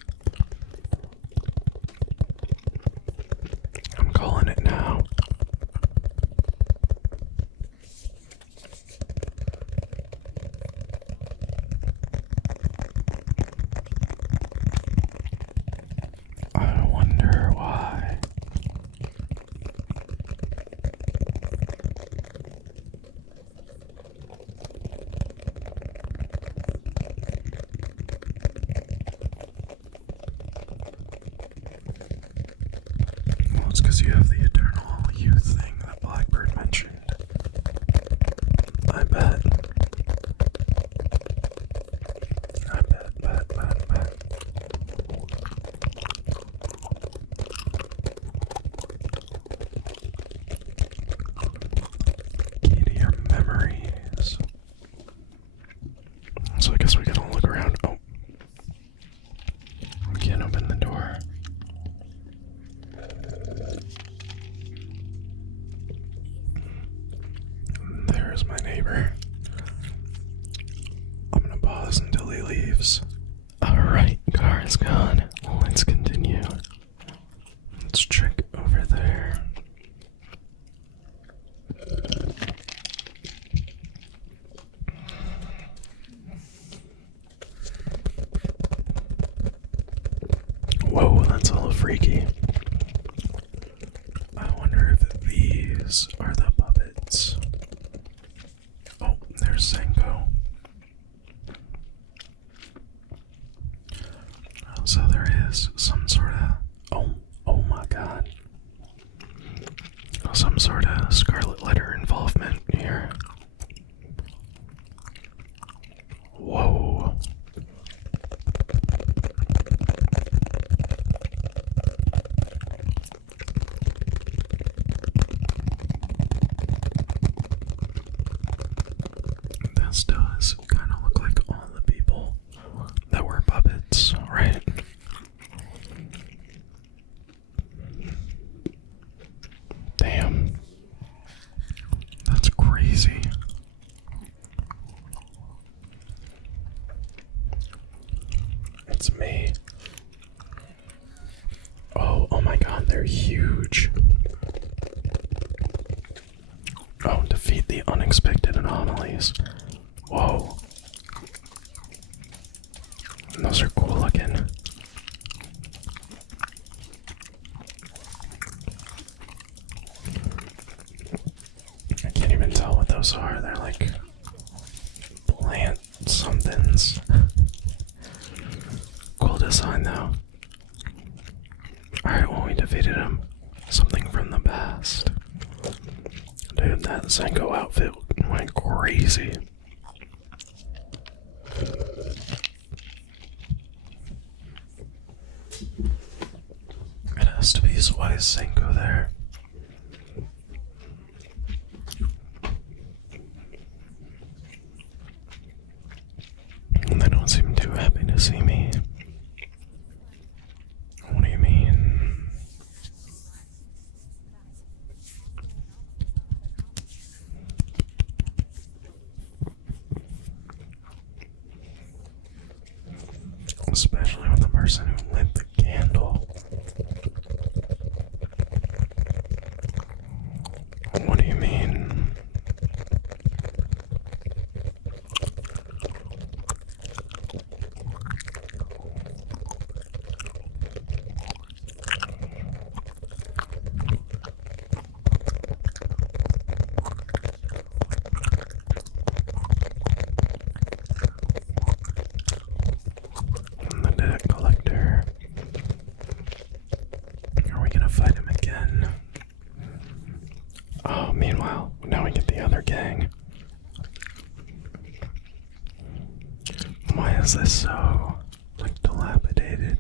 I'm calling it now. I wonder why. Well, it's because you have the eternal youth thing that Blackbird mentioned. I bet. I bet. Key to your memories. So I guess we gotta look around. Oh. We can't open the door. There's my neighbor. I'm gonna pause until he leaves. Alright, car is gone. Let's continue. Let's check over there. Whoa, that's a little freaky. I wonder if these are the puppets. Oh, there's Sam. this does kind of look like all the people that were puppets, right? Damn. That's crazy. It's me. Oh my god, they're huge. Oh, defeat the unexpected anomalies. Whoa. Those are cool looking. I can't even tell what those are. They're like plant somethings. Cool design though. Alright, well we defeated him. Something from the past. Dude, that Zenko outfit went crazy. It has to be his wise Zenko there. And they don't seem too happy to see me. What do you mean? Especially with the person who lit the candle. What do you mean? The debt collector. Are we gonna fight him again? Oh, meanwhile, now we get the other gang. Why is this so, like, dilapidated?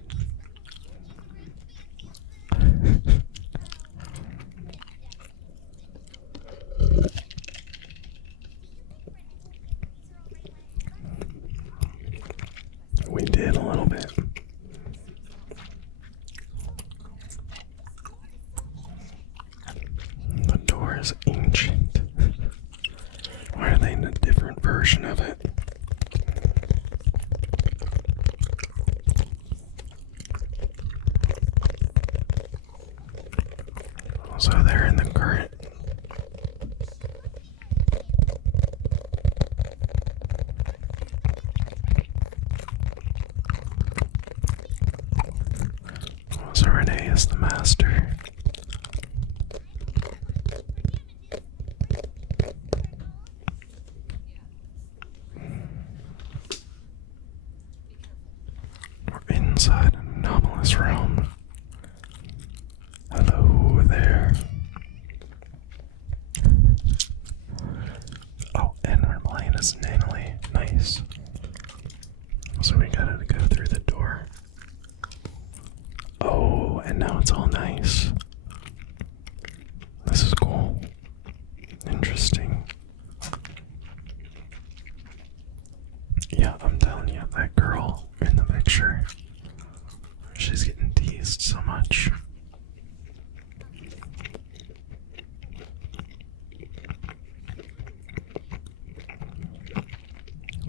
We did a little bit. The door is ancient. Why are they in a different version of it? So they're in the current. So Renee is the master. We're inside an anomalous realm. Hello there. Oh, and we're playing as Natalie. Nice. So we gotta go through the door. Oh, and now it's all nice. This is cool. Interesting. Yeah, I'm telling you, that girl in the picture, she's getting teased so much.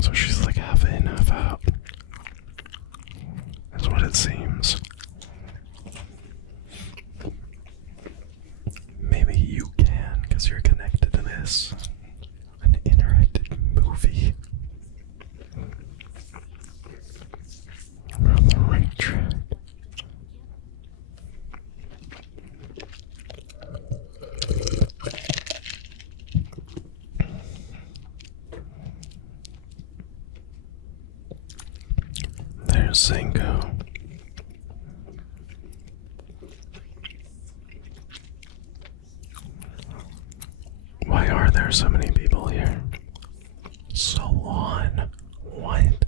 So she's like half in, half out. That's what it seems. Maybe you can, because you're connected to this. An interactive movie. We're on the right track. There's Zenko. Why are there so many people here? So on. What?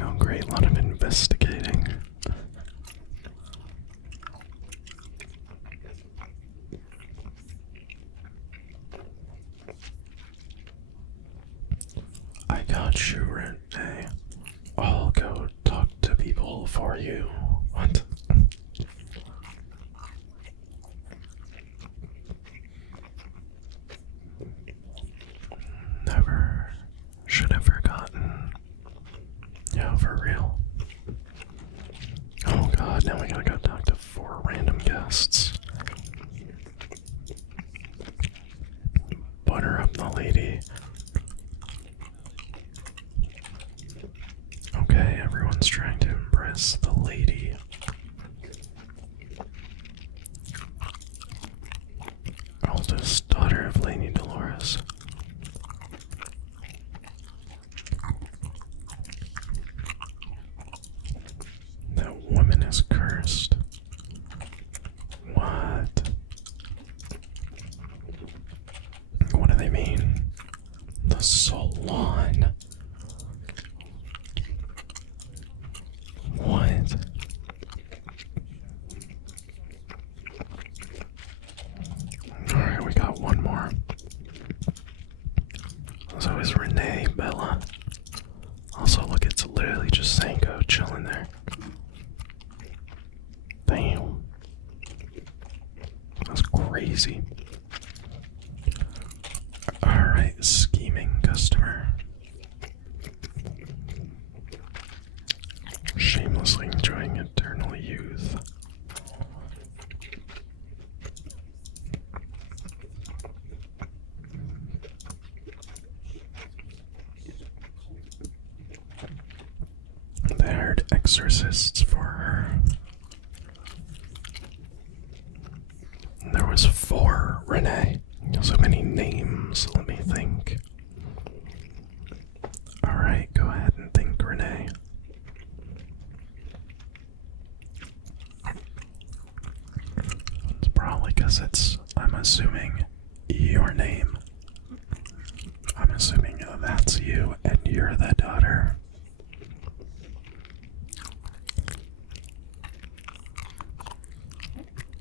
Oh great, a lot of investigating. got you, Renee. I'll go talk to people for you. What? Never should have forgotten. Yeah, for real. Oh god, now we gotta go talk to 4 random guests. Butter up the lady. Okay, everyone's trying to impress the lady. Eldest daughter of Lady Dolores. That woman is cursed. What? What do they mean? The salon. What? Alright, we got one more. So is Renee, Bella. Also, look, it's literally just Sanko chilling there. Damn. That's crazy. Alright, scheming customer. Shamelessly enjoying eternal youth. They hired exorcists for her. There was 4, Renee. So many names, let me think. Alright, go ahead and think, Renee. It's probably because I'm assuming, your name. I'm assuming that's you and you're the daughter.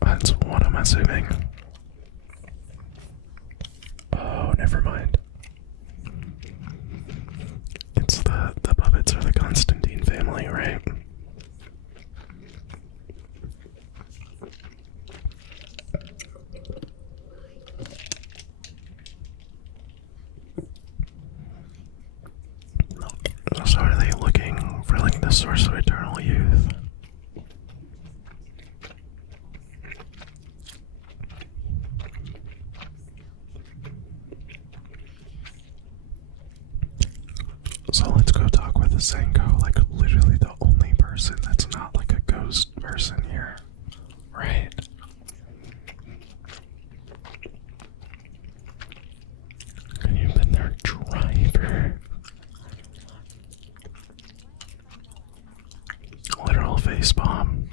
That's what I'm assuming. Oh, never mind. It's the puppets are the Constantine family, right? So are they looking for like the source of eternal youth? So let's go talk with the Sanko, like literally the only person that's not like a ghost person here, right? And you've been their driver. Literal face bomb.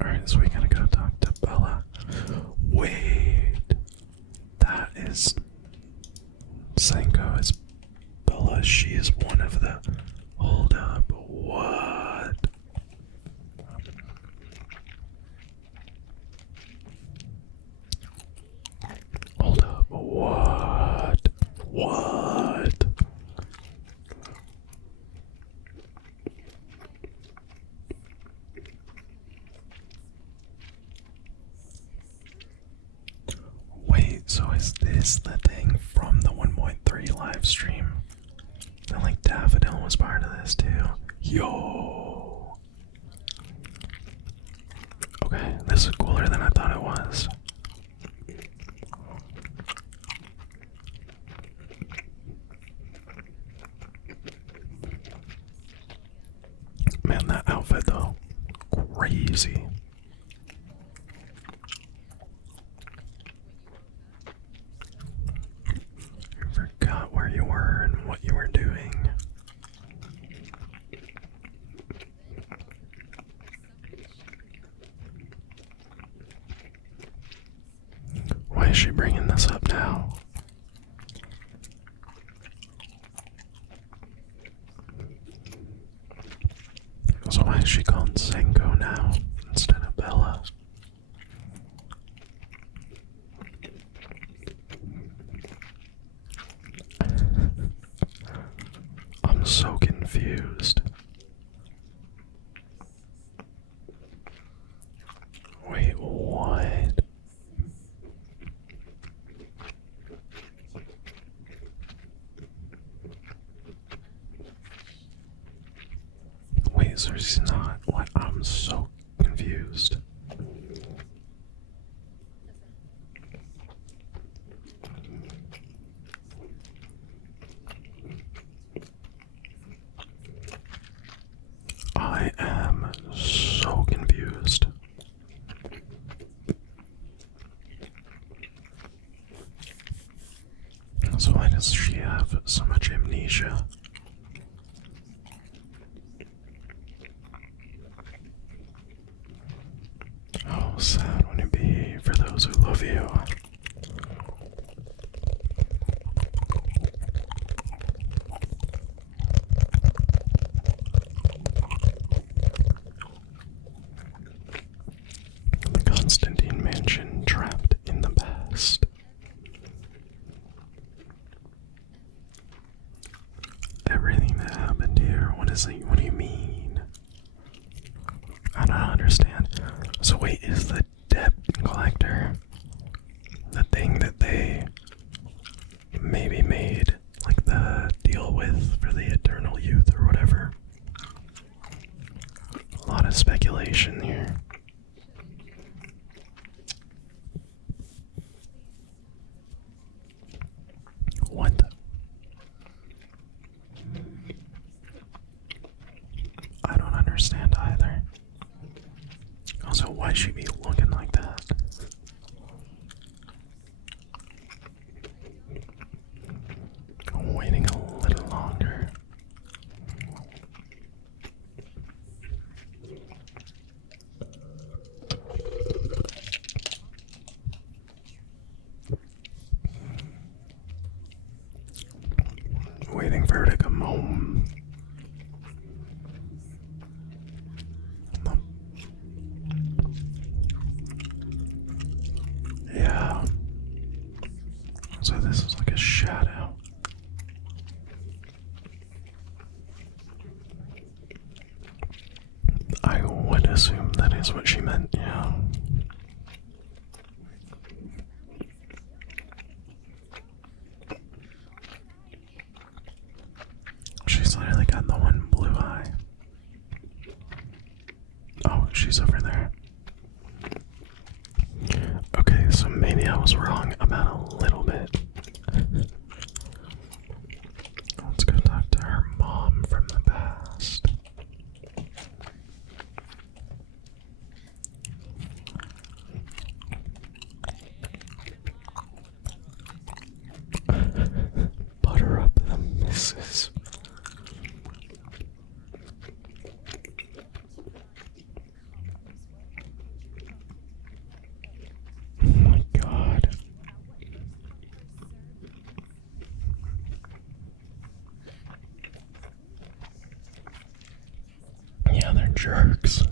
Alright, so we gotta go talk to Bella. Wait, that is Sanko is Bella. She is one of the. Hold up, what? Hold up, what? What? Wait, so is this the thing from the 1.3 live stream? And like Daffodil was part of this too. Yo. Okay, this is cooler than I thought it was. Man, that outfit though, crazy. I forgot where you were and what you were doing. Why is she bringing this up now? So why is she called Sanko now instead of Bella? I'm so confused. Wait, what? Wait, so he's not. What? I'm so confused. I am so confused. So why does she have so much amnesia? How sad would it be for those who love you? The Constantine mansion trapped in the past. Everything that happened here, what is it? What do you mean? I don't understand. So wait, is the debt collector the thing that they maybe made like the deal with for the eternal youth or whatever? A lot of speculation here. What? I don't understand either. Also, why'd she be looking like that? Waiting a little longer. Waiting for her to come home. Yeah. So this is like a shadow. I would assume that is what she meant, yeah. She's literally got the one blue eye. Oh, she's over there. Okay, so maybe I was wrong about a little bit. Let's go talk to her mom from the past. Butter up the missus. Oh my god. Yeah, they're jerks.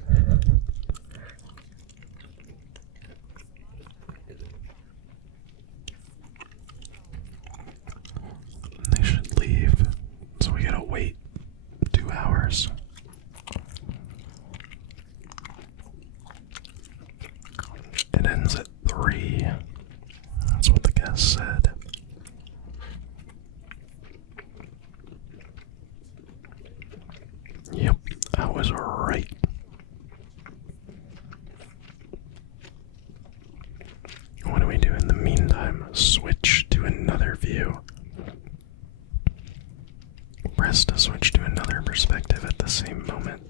They should leave, so we gotta wait 2 hours. It ends at 3. That's what the guest said. Yep, I was right. What do we do in the meantime? Switch to another view. Press to switch to another perspective at the same moment.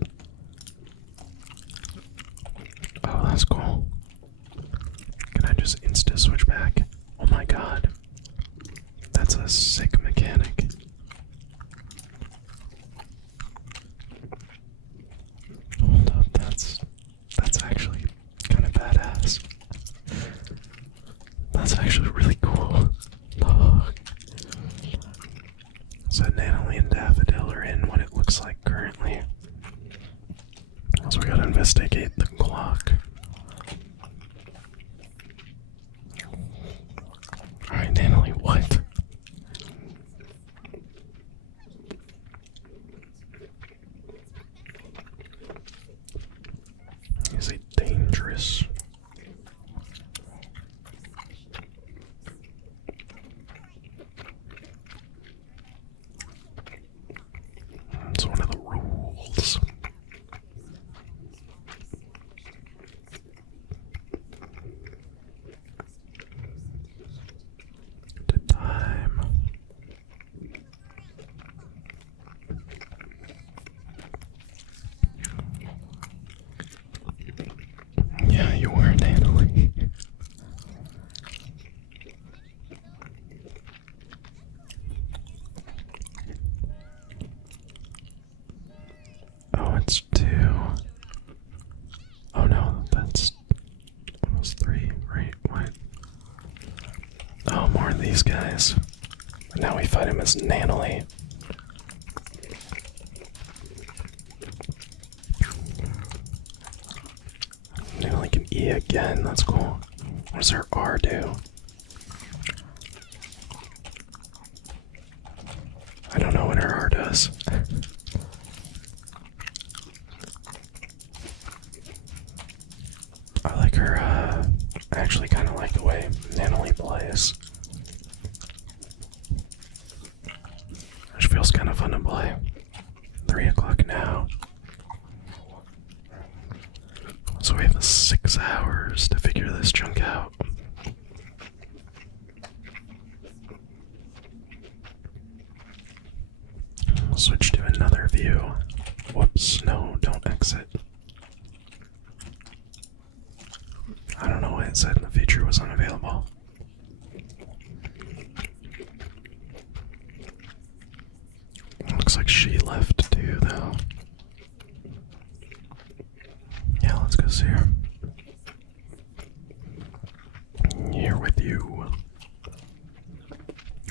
Oh, that's cool. Can I just insta switch back? Oh my god. That's a sick mechanic. Hold up, that's actually kind of badass. That's actually really cool. Fuck. So Natalie and Daffodil are in what it looks like currently. So we gotta investigate the clock. Alright, Natalie, what? Now we fight him as Nanily. Nanily can E again, that's cool. What does her R do? I don't know what her R does. I like her, I actually kind of like the way Nanily plays. She feels kind of fun to play. 3 o'clock now. So we have 6 hours to figure this chunk out. We'll switch to another view. Whoops, no, don't exit. I don't know why it said the feature was unavailable. Looks like she left too, though. Yeah, let's go see her. Here with you.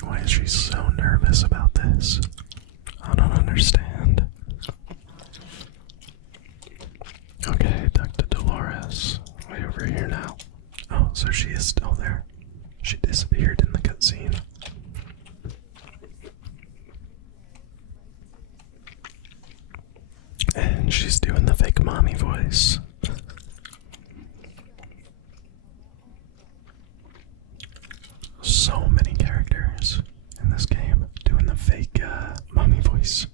Why is she so nervous about this? I don't understand. Okay, Dr. Dolores. Way over here now. Oh, so she is still there. She disappeared in the cutscene. And she's doing the fake mommy voice. So many characters in this game doing the fake mommy voice.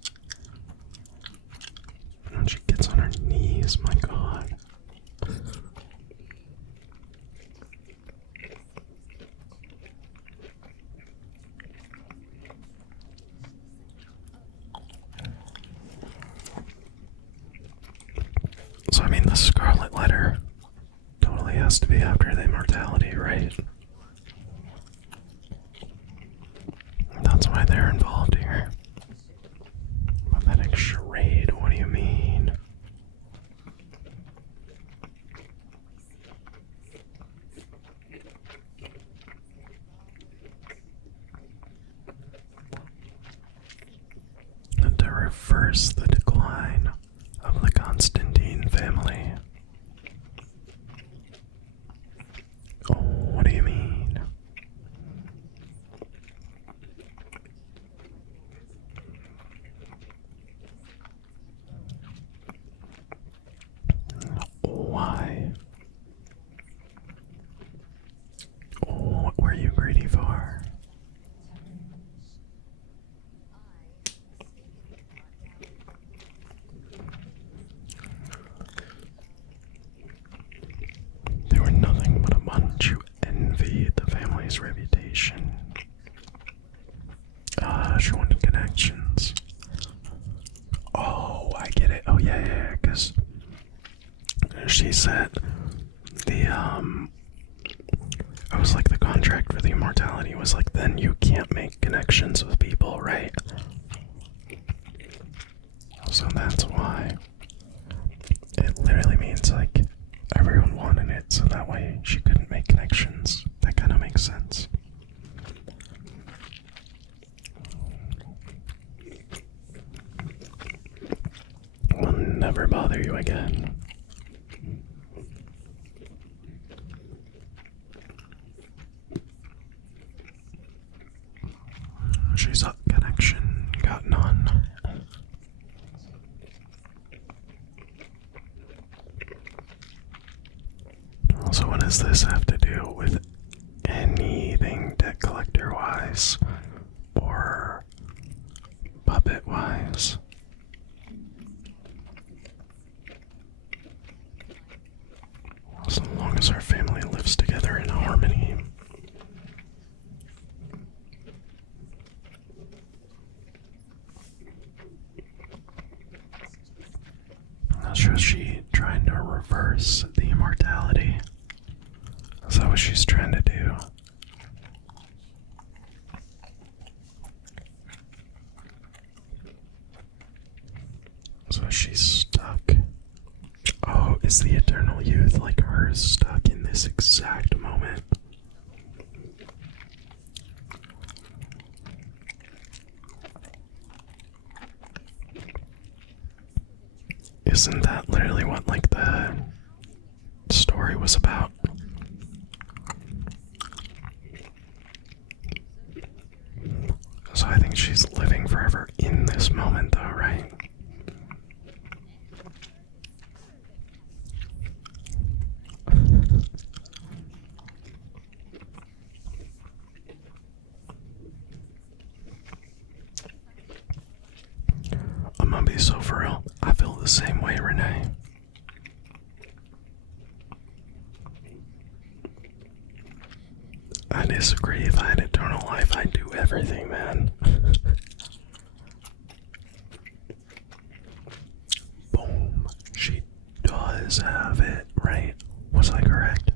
And she gets on her knees, my god. So, I mean, the Scarlet Letter totally has to be after the immortality, right? That's why they're involved here. Pathetic charade, what do you mean? And to reverse the decline of the Constantine family. Oh, what do you mean? Why? Oh, what were you greedy for? They were nothing but a bunch who envied the family's reputation. She wanted connections. Oh, I get it. Oh, yeah, because she said it was like the contract for the immortality was like, then you can't make connections with people, right? So that's why. It literally means like everyone wanted it, so that way she couldn't make connections. That kind of makes sense. I'll never bother you again. She's up, connection, got none. So what does this have to do with anything debt collector wise or puppet wise? As long as our family lives together in harmony. So is she trying to reverse the immortality? Is that what she's trying to do? So she's stuck. Oh, is the eternal youth like her stuck in this exact moment? Isn't that literally what, like, the story was about? So I think she's living forever in this moment, though, right? I'm gonna be so for real. I feel the same way, Renee. I disagree. If I had eternal life, I'd do everything, man. Boom. She does have it, right? Was I correct?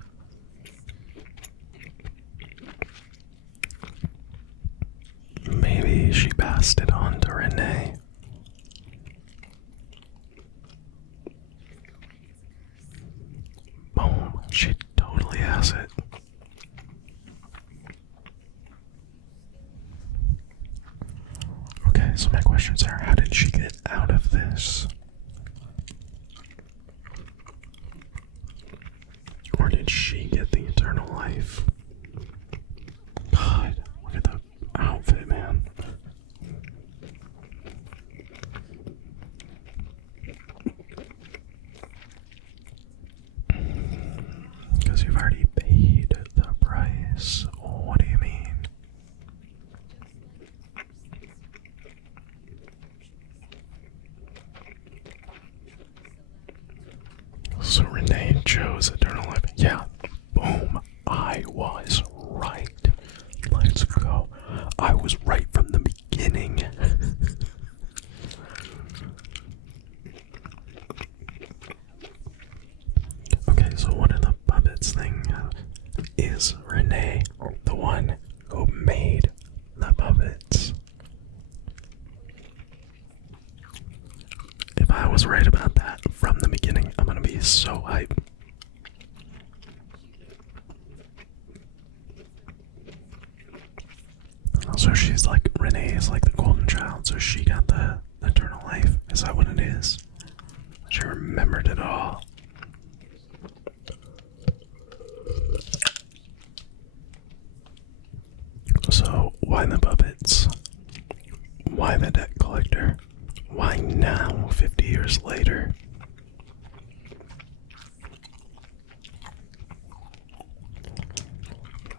Maybe she passed it on to Renee. Boom. She totally has it. Okay, so my questions are, how did she get out of this? Or did she get the eternal life? God, look at the outfit, man. Because you've already paid the price. What do you mean? So Renee chose eternal life. Yeah, boom. I was right. Let's go. I was right from the beginning. Okay, so what are the puppets thing? Is Renee the one who made the puppets? If I was right about that from the beginning, I'm gonna be so hyped. So she's like, Renee is like the golden child, so she got the eternal life. Is that what it is? She remembered it all. So why the puppets? Why the debt collector? Why now, 50 years later?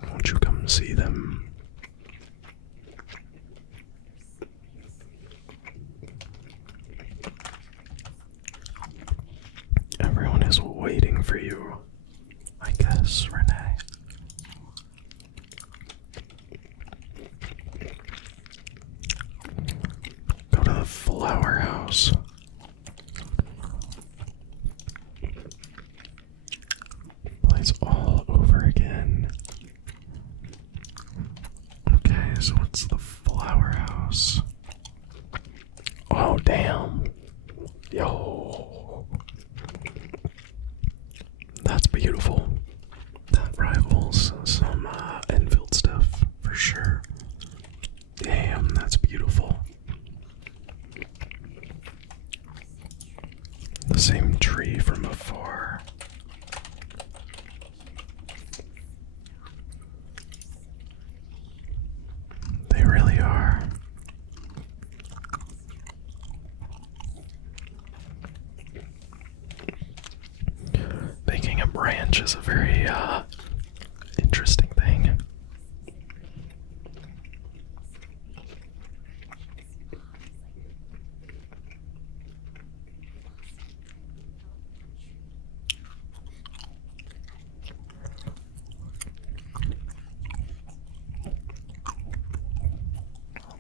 Won't you come see them? Everyone is waiting for you, I guess, Renee. Go to the flower house. Plays all over again. Okay, so what's the flower house? Oh, damn. Yo. That's beautiful. That rivals some Endfield stuff, for sure. Damn, that's beautiful. The same tree from before. They really are. Making a branch is a very interesting thing.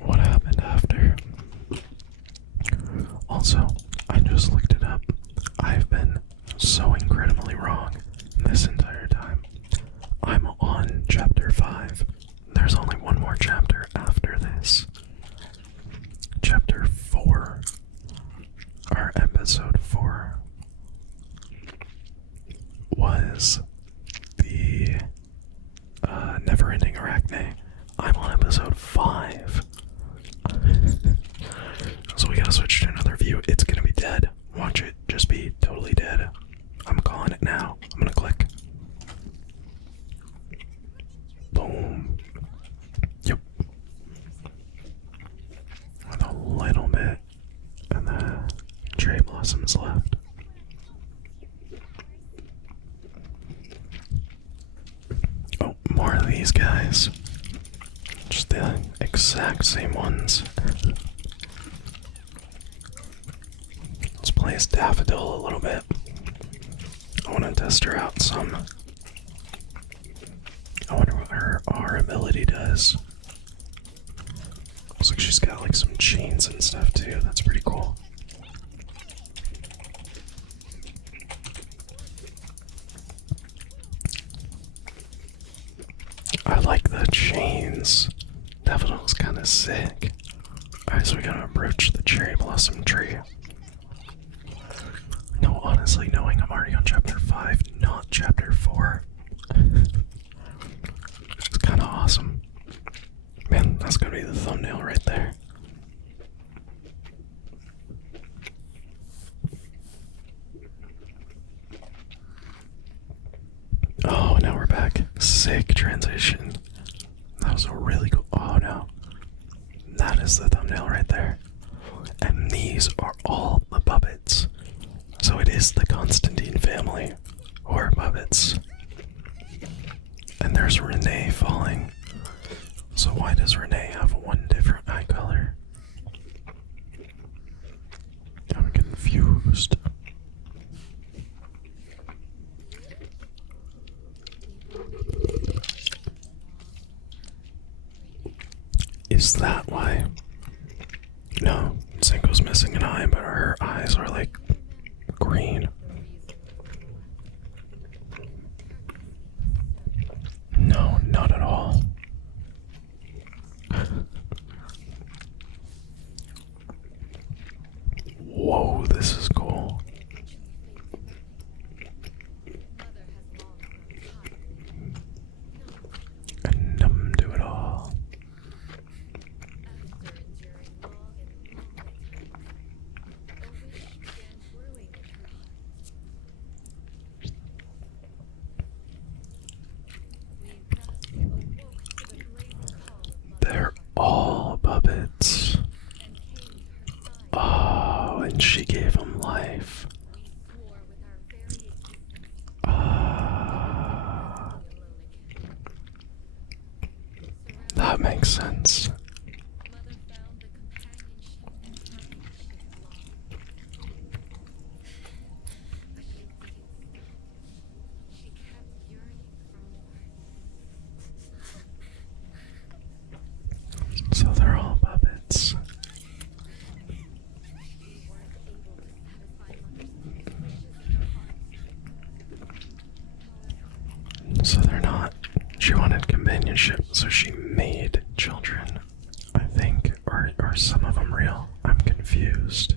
What happened after? Also, I just looked it up. I've been so incredibly wrong this entire time. I'm on chapter 5. There's only one more chapter after this. Chapter 4, or episode 4, was the never-ending Arachne. I'm on episode 5. So we gotta switch to another view. It's gonna Let's play as Daffodil a little bit. I want to test her out some. I wonder what our ability does. Looks like she's got like some chains and stuff too. That's pretty cool. I like the chains. Daffodil's kind of sick. Alright, so we gotta approach the cherry blossom tree. No, honestly, knowing I'm already on chapter 5, not chapter 4. It's kind of awesome. Man, that's gonna be the thumbnail right there. Oh, now we're back. Sick transition. That was a really cool. Oh no. That is the thumbnail right there. And these are all the puppets. So it is the Constantine family, or puppets. And there's Renee falling. So why does Renee have one different eye color? I'm confused. Is that why? No, Senko's missing an eye, but her eyes are like green. No, not at all. Whoa, this is cool. And do it all. They're all puppets. Oh, and she gave him life. That makes sense. So they're all puppets. So they're not. She wanted companionship, so she made children, I think. Or are some of them real? I'm confused.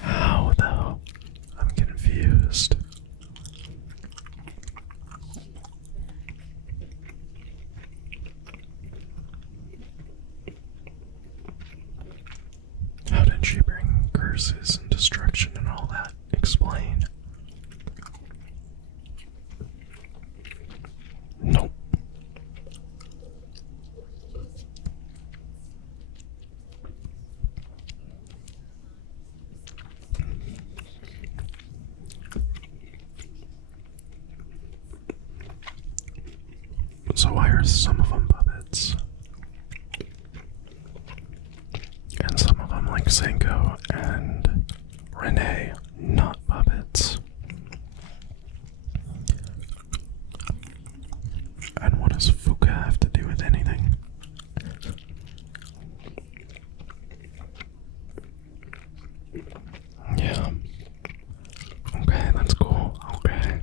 How though? I'm confused. How did she bring curses and destruction and all that? Explain. Nope. So why are some of them puppets? And some of them, like Senko and Renee, not puppets. And what does Fuka have to do with anything? Yeah. Okay, that's cool. Okay.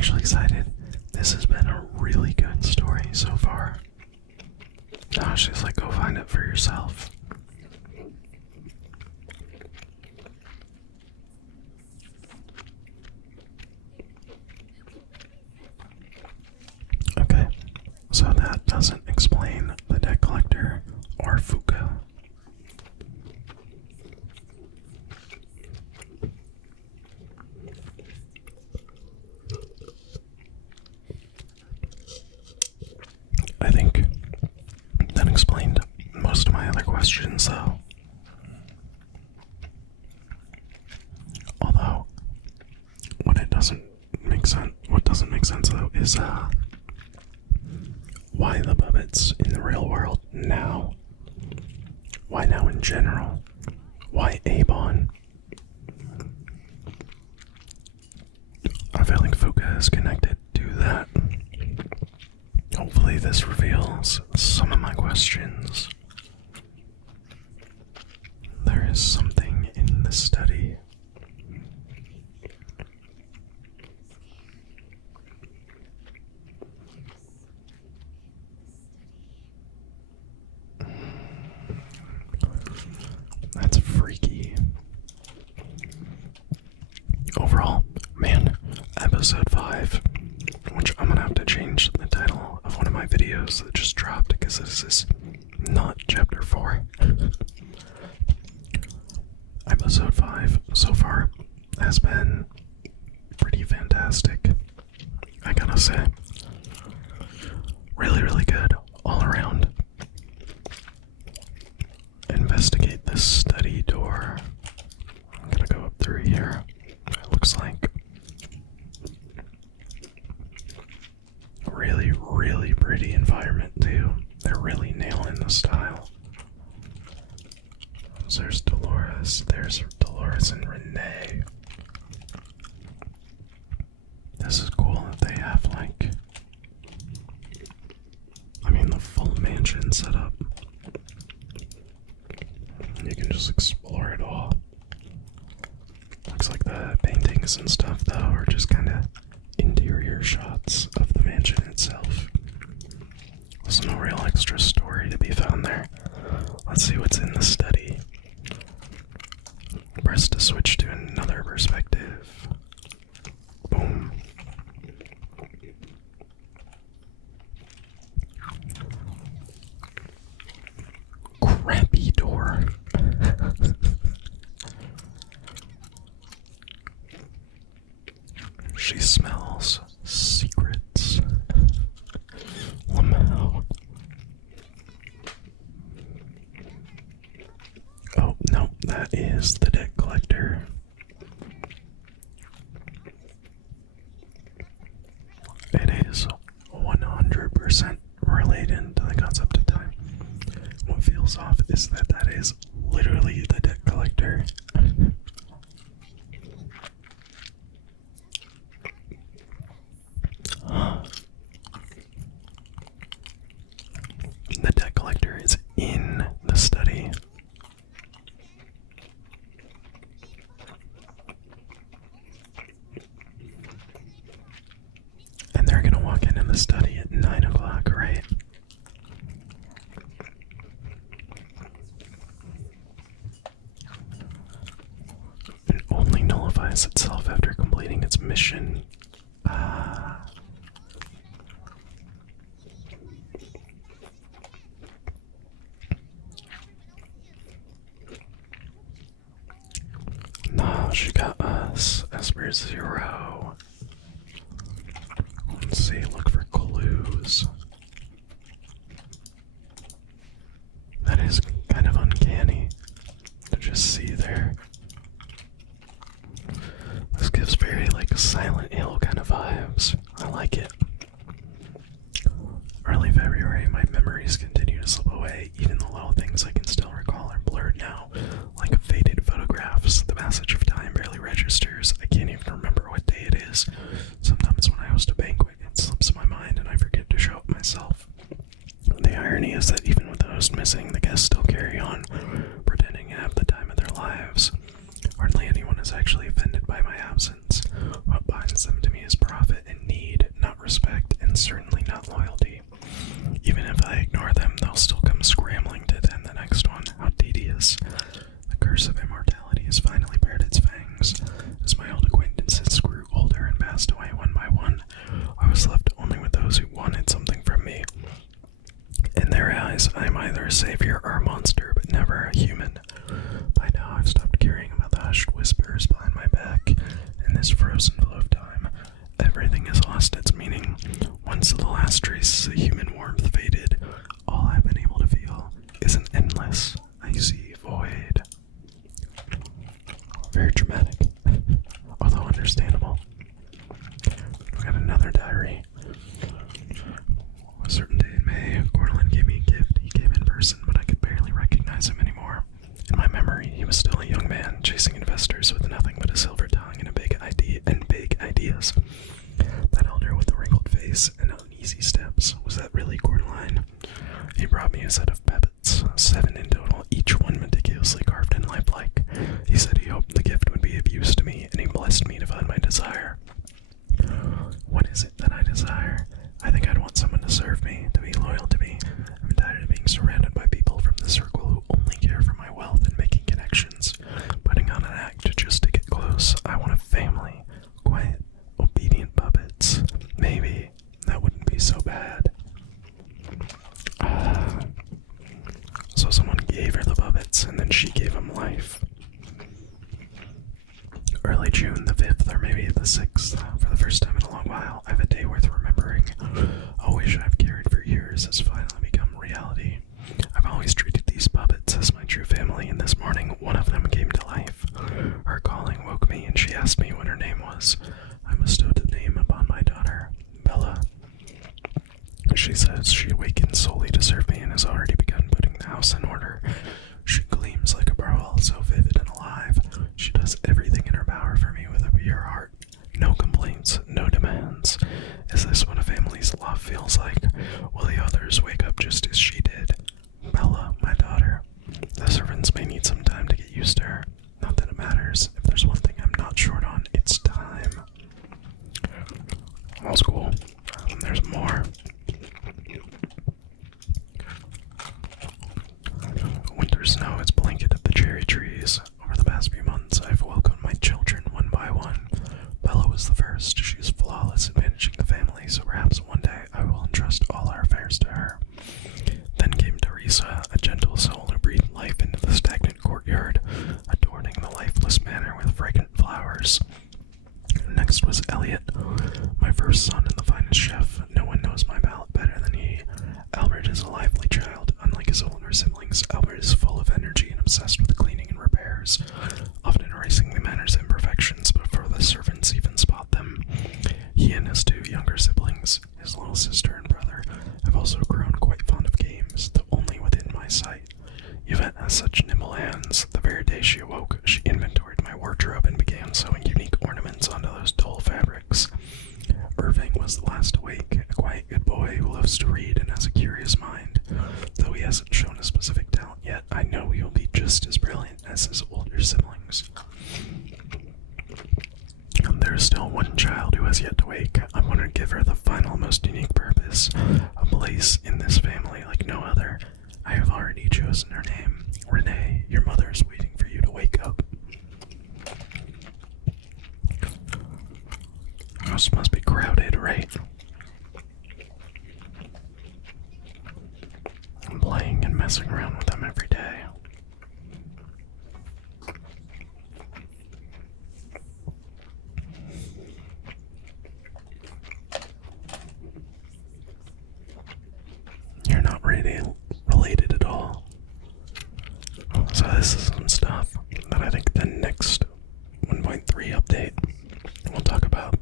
actually excited. This has been a really good story so far. Now she's like, go find it for yourself. Okay, so that doesn't explain the debt collector or Fuka. I think that explained most of my other questions, though. Although, what doesn't make sense though is why the puppets in the real world now? Why now in general? Why Avon? I feel like Fuka is connected to that. Hopefully this reveals some of my questions. There is something in the study. That's freaky. Overall, man, episode 5, which I'm gonna have to change the title of one of my videos that just dropped because this is not chapter 4. Episode 5 so far has been pretty fantastic, I gotta say. Really, really good all around. Investigate this study door. I'm gonna go up through here. It looks like a really, really pretty environment too. They're really nailing the style. So there's Dolores and Renee. This is cool that they have like, I mean, the full mansion set up. You can just explore it all. Looks like the paintings and stuff though are just kind of interior shots of the mansion itself. There's no real extra story to be found there. Let's see what's in the study. Press to switch to another perspective. Boom. Crappy door. She smells secrets. Lamau. Oh, no, that is the debt collector. It is 100% related to the concept of time. What feels off is that is literally the debt collector. The debt collector is in the study. And they're gonna walk into the study at 9 o'clock, right? It only nullifies itself after completing its mission. No, she got us. Esper 0. Let's see, look for clues. That is kind of uncanny to just see there. This gives very like Silent Hill kind of vibes. I like it. Early February, my memories continue to slip away. Even the little things I can still recall are blurred now, like faded photographs. The passage of time barely registers. I can't even remember what day it is. Sometimes when I host a banquet, it slips my mind and I forget to show up myself. The irony is that even with the host missing, the guests still carry on, pretending to have the time of their lives. a monster, but never a human. By now, I've stopped caring about the hushed whispers behind my back. In this frozen flow of time, everything has lost its meaning. Once the last traces of human warmth faded, all I've been able to feel is an endless, icy void. Very dramatic, although understandable. We got another diary. A certain day in May, Gordon gave me a gift. He came in person, but I could barely recognize him anymore. In my memory, he was still a young man, chasing investors with nothing but a silver tongue and big ideas. That elder with the wrinkled face and uneasy steps, was that really Gordon? He brought me a set of puppets, 7 in total, each one meticulously carved and lifelike. He said he hoped the gift would be of use to me, and he blessed me to find my desire. What is it that I desire? I think I'd want someone to serve me, to be loyal to me. I'm tired of being surrounded by people from the circle who only care for my wealth and making connections, putting on an act just to get close. I want a family, quiet, obedient puppets. Maybe that wouldn't be so bad. So someone gave her the puppets, and then she gave him life. Early June, the 5th, or maybe the 6th, for the first time in a long while, I have a day worth remembering. A wish I've carried for years has finally become reality. I've always treated these puppets as my true family, and this morning, one of them came to life. Her calling woke me, and she asked me what her name was. I bestowed the name upon my daughter, Bella. She says she awakened solely to serve me and has already begun putting the house in order. She gleams like a pearl, so vivid and alive. She does everything in her power for me with a pure heart. No complaints, no demands. Is this what a family's love feels like? Will the others wake up just as she did? Bella, my daughter. The servants may need some time to get used to her. Not that it matters. If there's one thing I'm not short on, it's time. That was cool. There's more. Winter snow has blanketed the cherry trees. Over the past few months, I've welcomed my children one by one. Bella was the first. She is flawless at managing the family, so perhaps one day I will entrust all our affairs to her. Then came Teresa, a gentle soul who breathed life into the stagnant courtyard, adorning the lifeless manor with fragrant flowers. Next was Elliot, my first son and the finest chef. No one knows my palate better than he. Albert is a lively child. Unlike his older siblings, Albert is full of energy and obsessed with cleaning and repairs, often erasing the manor's imperfections before the servants even spot them. He and his 2 younger siblings, his little sister and brother, have also grown quite fond of games, though only within my sight. Yvette has such nimble hands. The very day she awoke, she inventoried my wardrobe and began sewing unique ornaments onto those dull fabrics. Irving was the last awake, a quiet good boy who loves to read and has a curious mind. Though he hasn't shown a specific talent yet, I know he will be just as brilliant as his older siblings. There is still one child who has yet to wake. I want to give her the final, most unique purpose, a place in this family like no other. I have already chosen her name. Renee, your mother is waiting for you to wake up. House must be crowded, right? I'm playing and messing around with them every day. You're not really related at all. So this is some stuff that I think the next 1.3 update we'll talk about.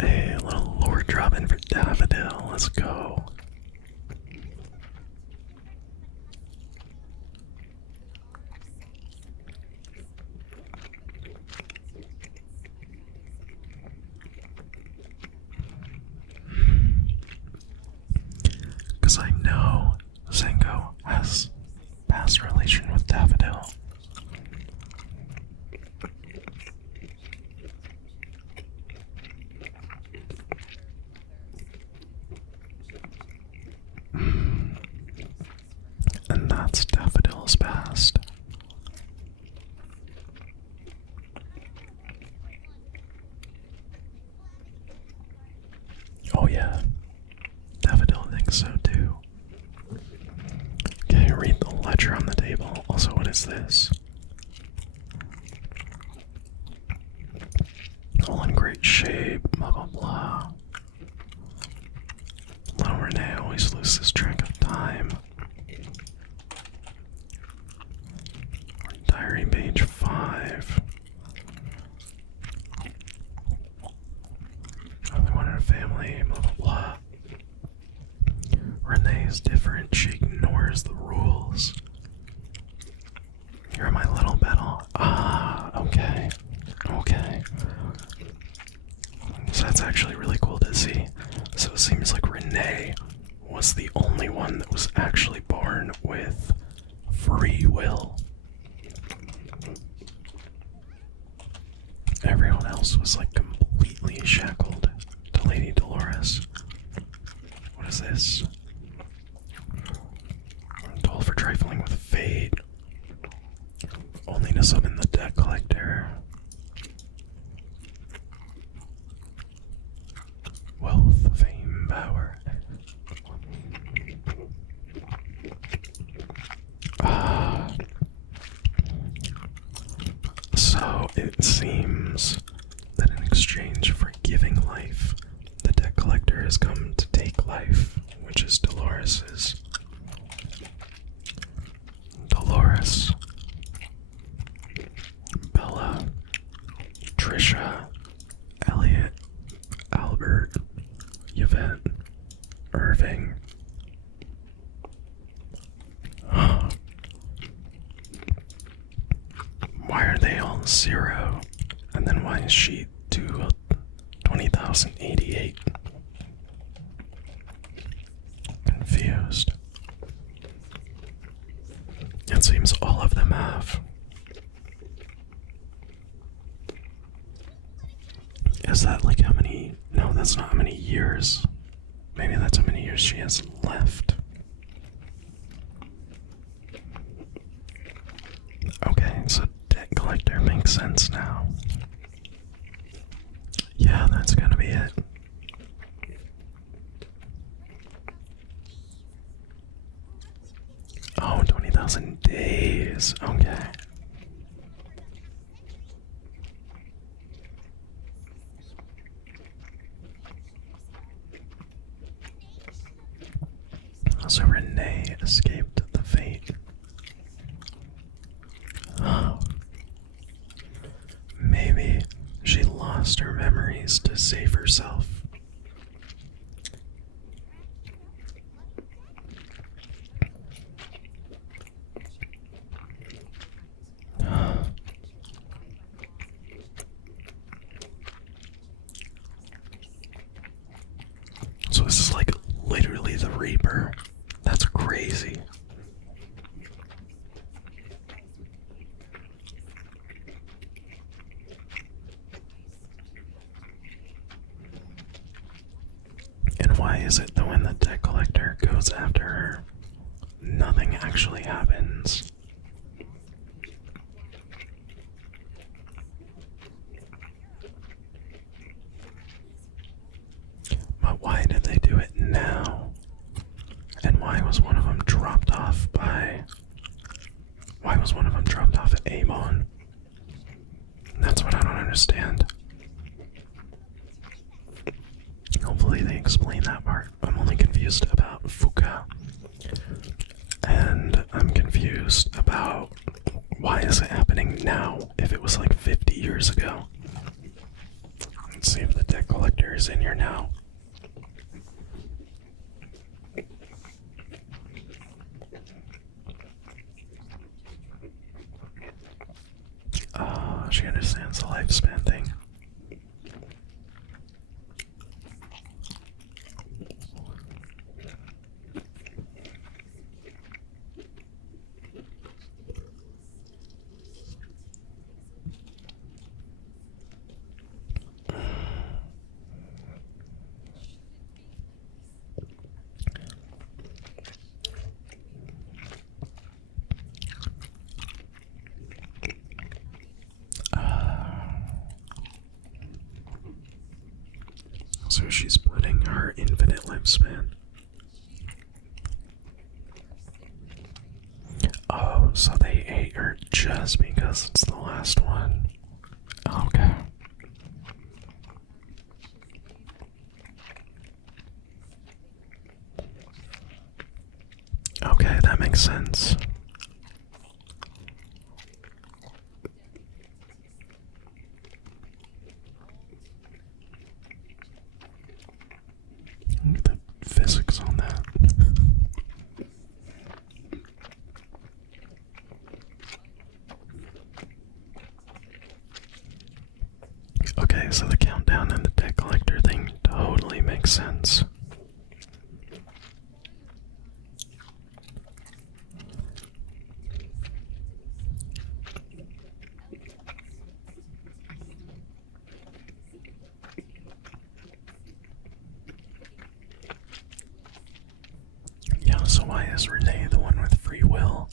A little lore drop in for Daffodil. Let's go. Because I know Zengo has past relation with Daffodil. And that's Daffodil's past. Oh yeah, Daffodil read the ledger on the table. Also, what is this? All in great shape, blah blah blah. Little Renee always loses track of time. Diary page 5. Oh, they wanted a family, blah blah blah. Renee is different, she ignores the rules. You're my little battle. Ah, okay. Okay. So that's actually really cool to see. So it seems like Renee was the only one that was actually born with free will. Everyone else was like completely shackled to Lady Dolores. What is this? Toll for trifling with fate. Only to summon the debt collector. Wealth, fame, power. So it seems that in exchange for giving life, the debt collector has come to take life, which is Dolores's. Dolores, Bella, Trisha, Elliot, Albert, Yvette, Irving. Why are they all 0? And then why is she 20,088? Confused. It seems all of them have. Is that like how many? No, that's not how many years. Maybe that's how many years she has left. Okay, so debt collector makes sense now. Yeah, that's gonna be it. Oh, 20,000 days. Okay. So Renee escaped the fate. Maybe she lost her memories to save herself. So this is like literally the Reaper. That's crazy. And why is it that when the debt collector goes after her, nothing actually happens? But why did they do it now? And why was one of them dropped off by... Why was one of them dropped off at Avon? That's what I don't understand. Hopefully they explain that part. I'm only confused about Fuka. And I'm confused about why is it happening now if it was like 50 years ago. Let's see if the debt collector is in here now. She understands the lifespan thing. So she's putting her infinite lifespan. so they ate her just because it's the last one. Okay. Okay, that makes sense. Look at the physics on that. Okay, so the countdown and the deck collector thing totally makes sense. Yeah, so why is Renee the one with free will?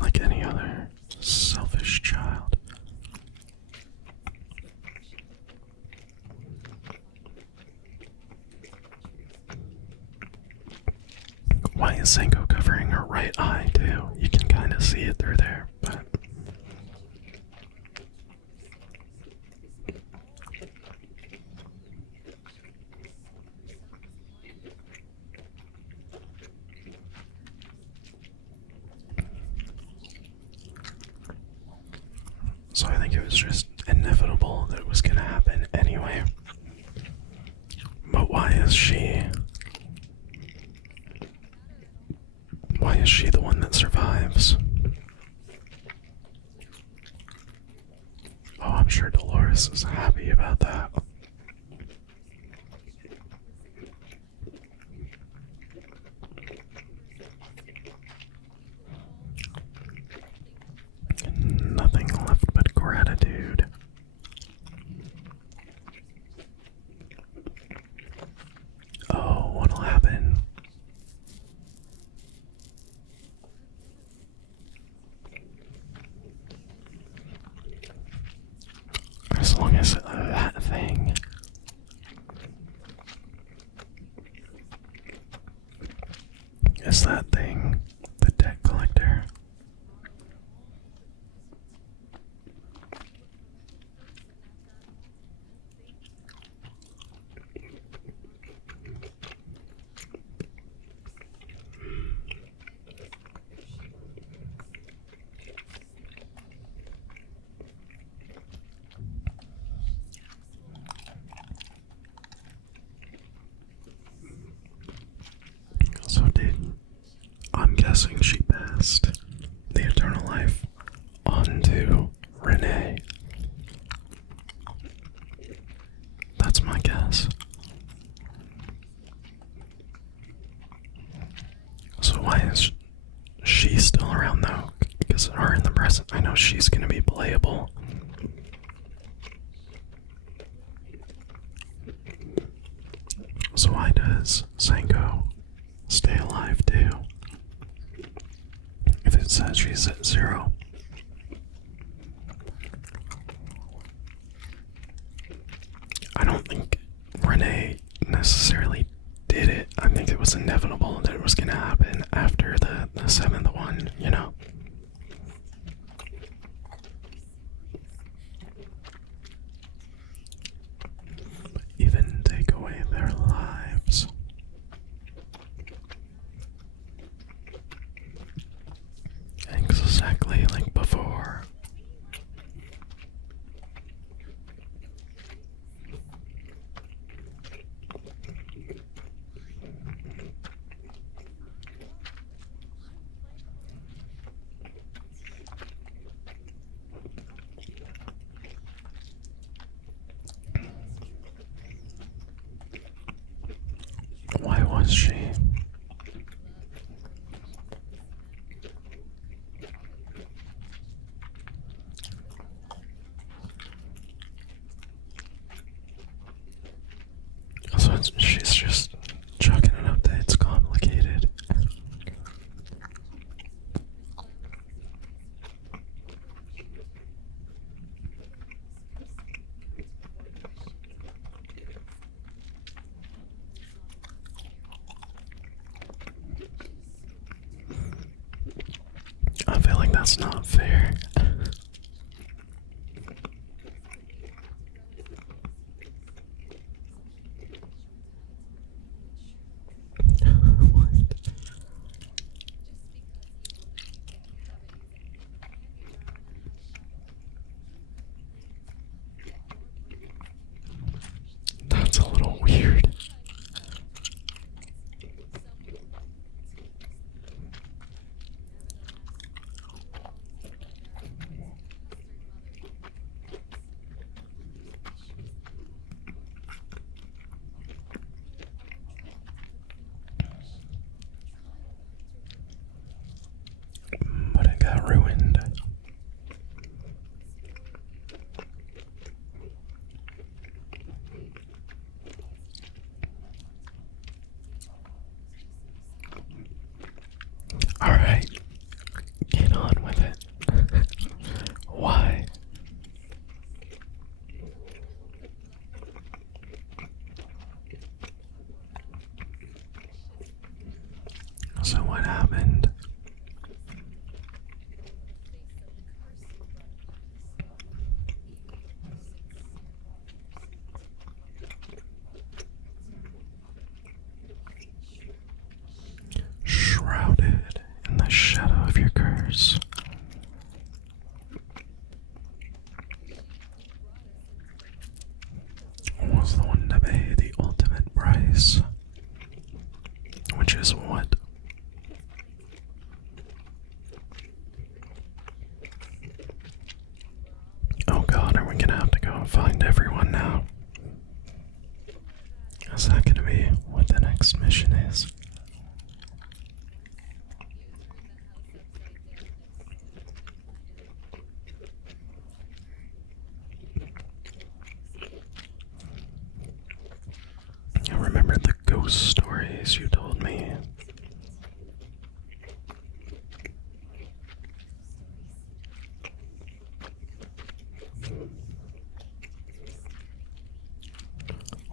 Like any other selfish child. Why is Senko covering her right eye too? You can kind of see it through there, but... So I think it was just inevitable that it was gonna happen anyway. But why is she... Why is she the one that survives? Oh, I'm sure Dolores is happy about that. Nothing left but gratitude. Oh, what'll happen? As long as that thing... Is that thing the debt collector? So I'm guessing she passed the eternal life onto Renee. That's my guess. So why is she still around though? Because her in the present, I know she's gonna be playable. So why does Senko stay alive too? If it says she's at 0. I don't think Renee necessarily did it. I think it was inevitable that it was gonna happen after the 7th one, you know? Even take away their lives. Exactly like before. Why was she? So she's just chalking it up that it's complicated. That's not fair. What? That's a little weird. But it got ruined. Alright, get on with it. Why? So what happened? Shrouded in the shadow of your curse. Was the one to pay the ultimate price? Which is what? Oh god, are we gonna have to go and find everyone now? Is that gonna be what the next mission is? I remember the ghost stories you told me.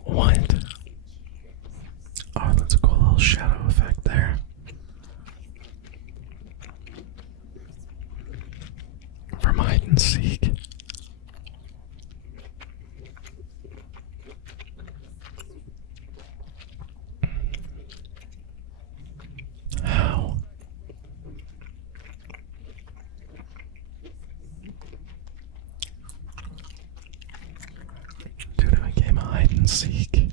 What? Oh, that's a cool little shadow effect there. From hide and seek. How? Dude, it became a hide and seek.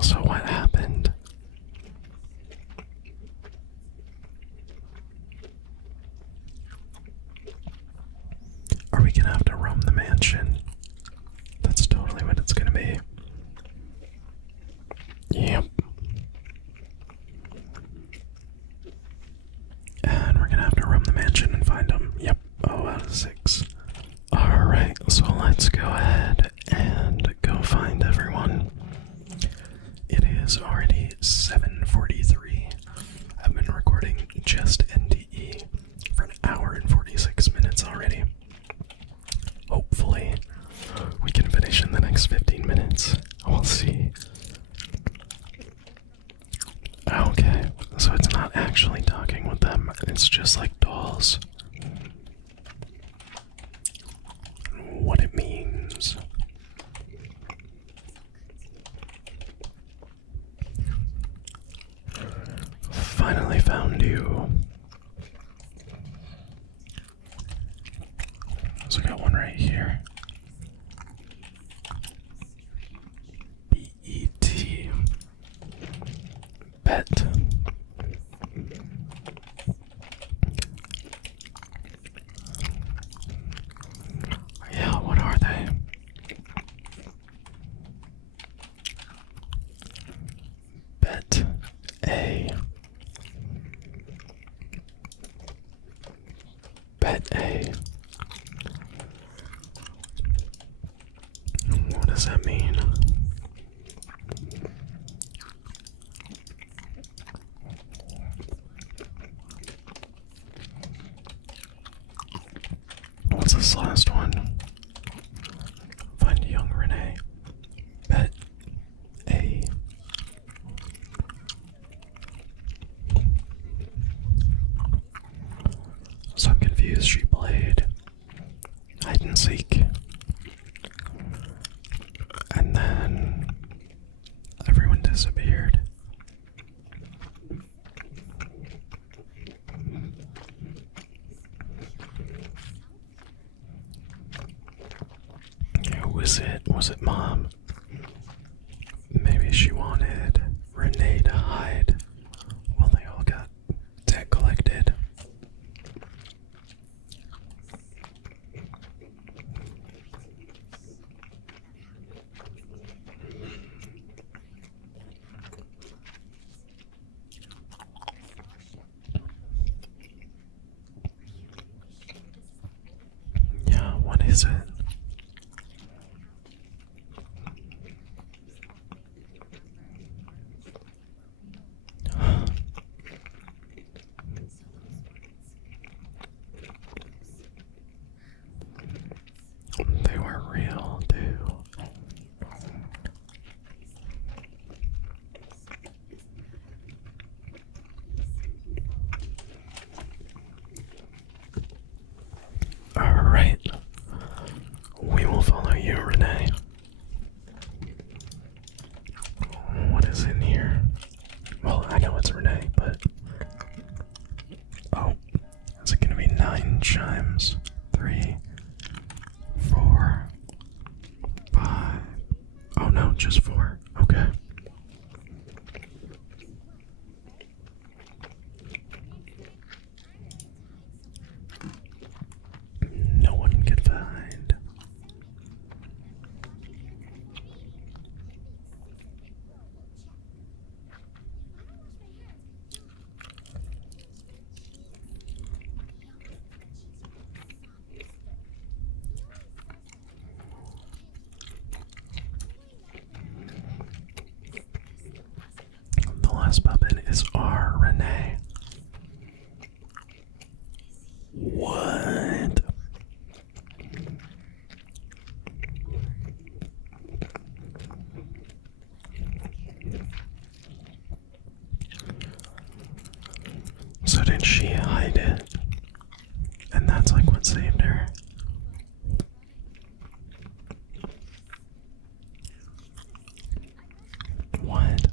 So what happened? Are we gonna have to roam the mansion? That's totally what it's gonna be. Yep. And we're gonna have to roam the mansion and find them. Yep. Oh, out of 6. Alright, so let's go ahead and go find everyone. It is already 7:43. I've been recording just NDE for an hour and 46 minutes already. Hopefully, we can finish in the next 15 minutes. We'll see. Okay, so it's not actually talking with them, it's just like dolls. What it means. Finally found you. So I got one right here. B-E-T. Bet. Yeah, what are they? Bet. A. Bet A. What does that mean? What's this last one? Find young Renee. Bet A. So I'm confused. She played hide and seek, and then everyone disappeared. Who was it? Was it Mom? Maybe she wanted Renee to hide while they all got debt collected. Yeah, what is it? They were real, too. Alright. We will follow you, Renee. What is in here? Well, I know it's Renee, but... Oh. Is it gonna be 9 chimes? 3, 4, 5. Oh no, just 4. Okay. No one can find. The last puppet is our Renee. What? So did she hide it? And that's like what saved her? What?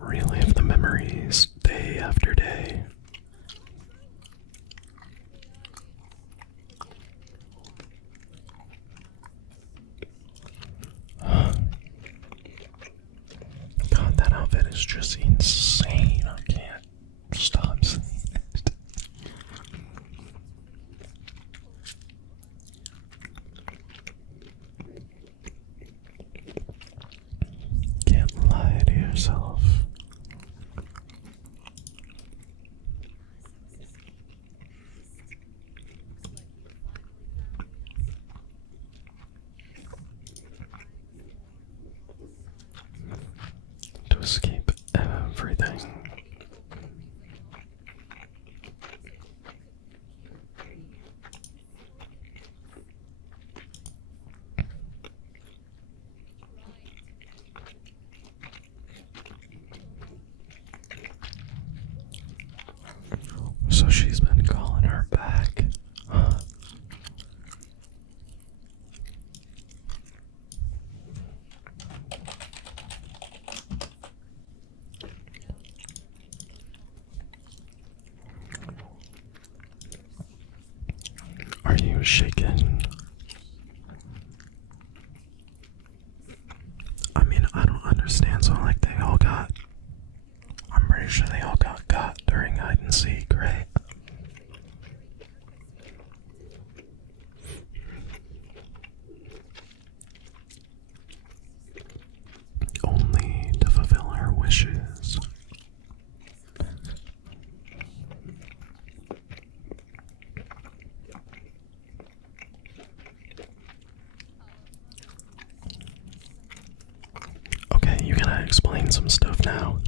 Relive the memories day after day. God, that outfit is just insane. I can't stop saying it. Can't lie to yourself. To escape everything. So she's been calling her back. Huh. Are you shaken? I mean, I don't understand. So, like, they all got. I'm pretty sure they all got during hide and seek, right? Only to fulfill her wishes. Okay, you gotta explain some stuff now.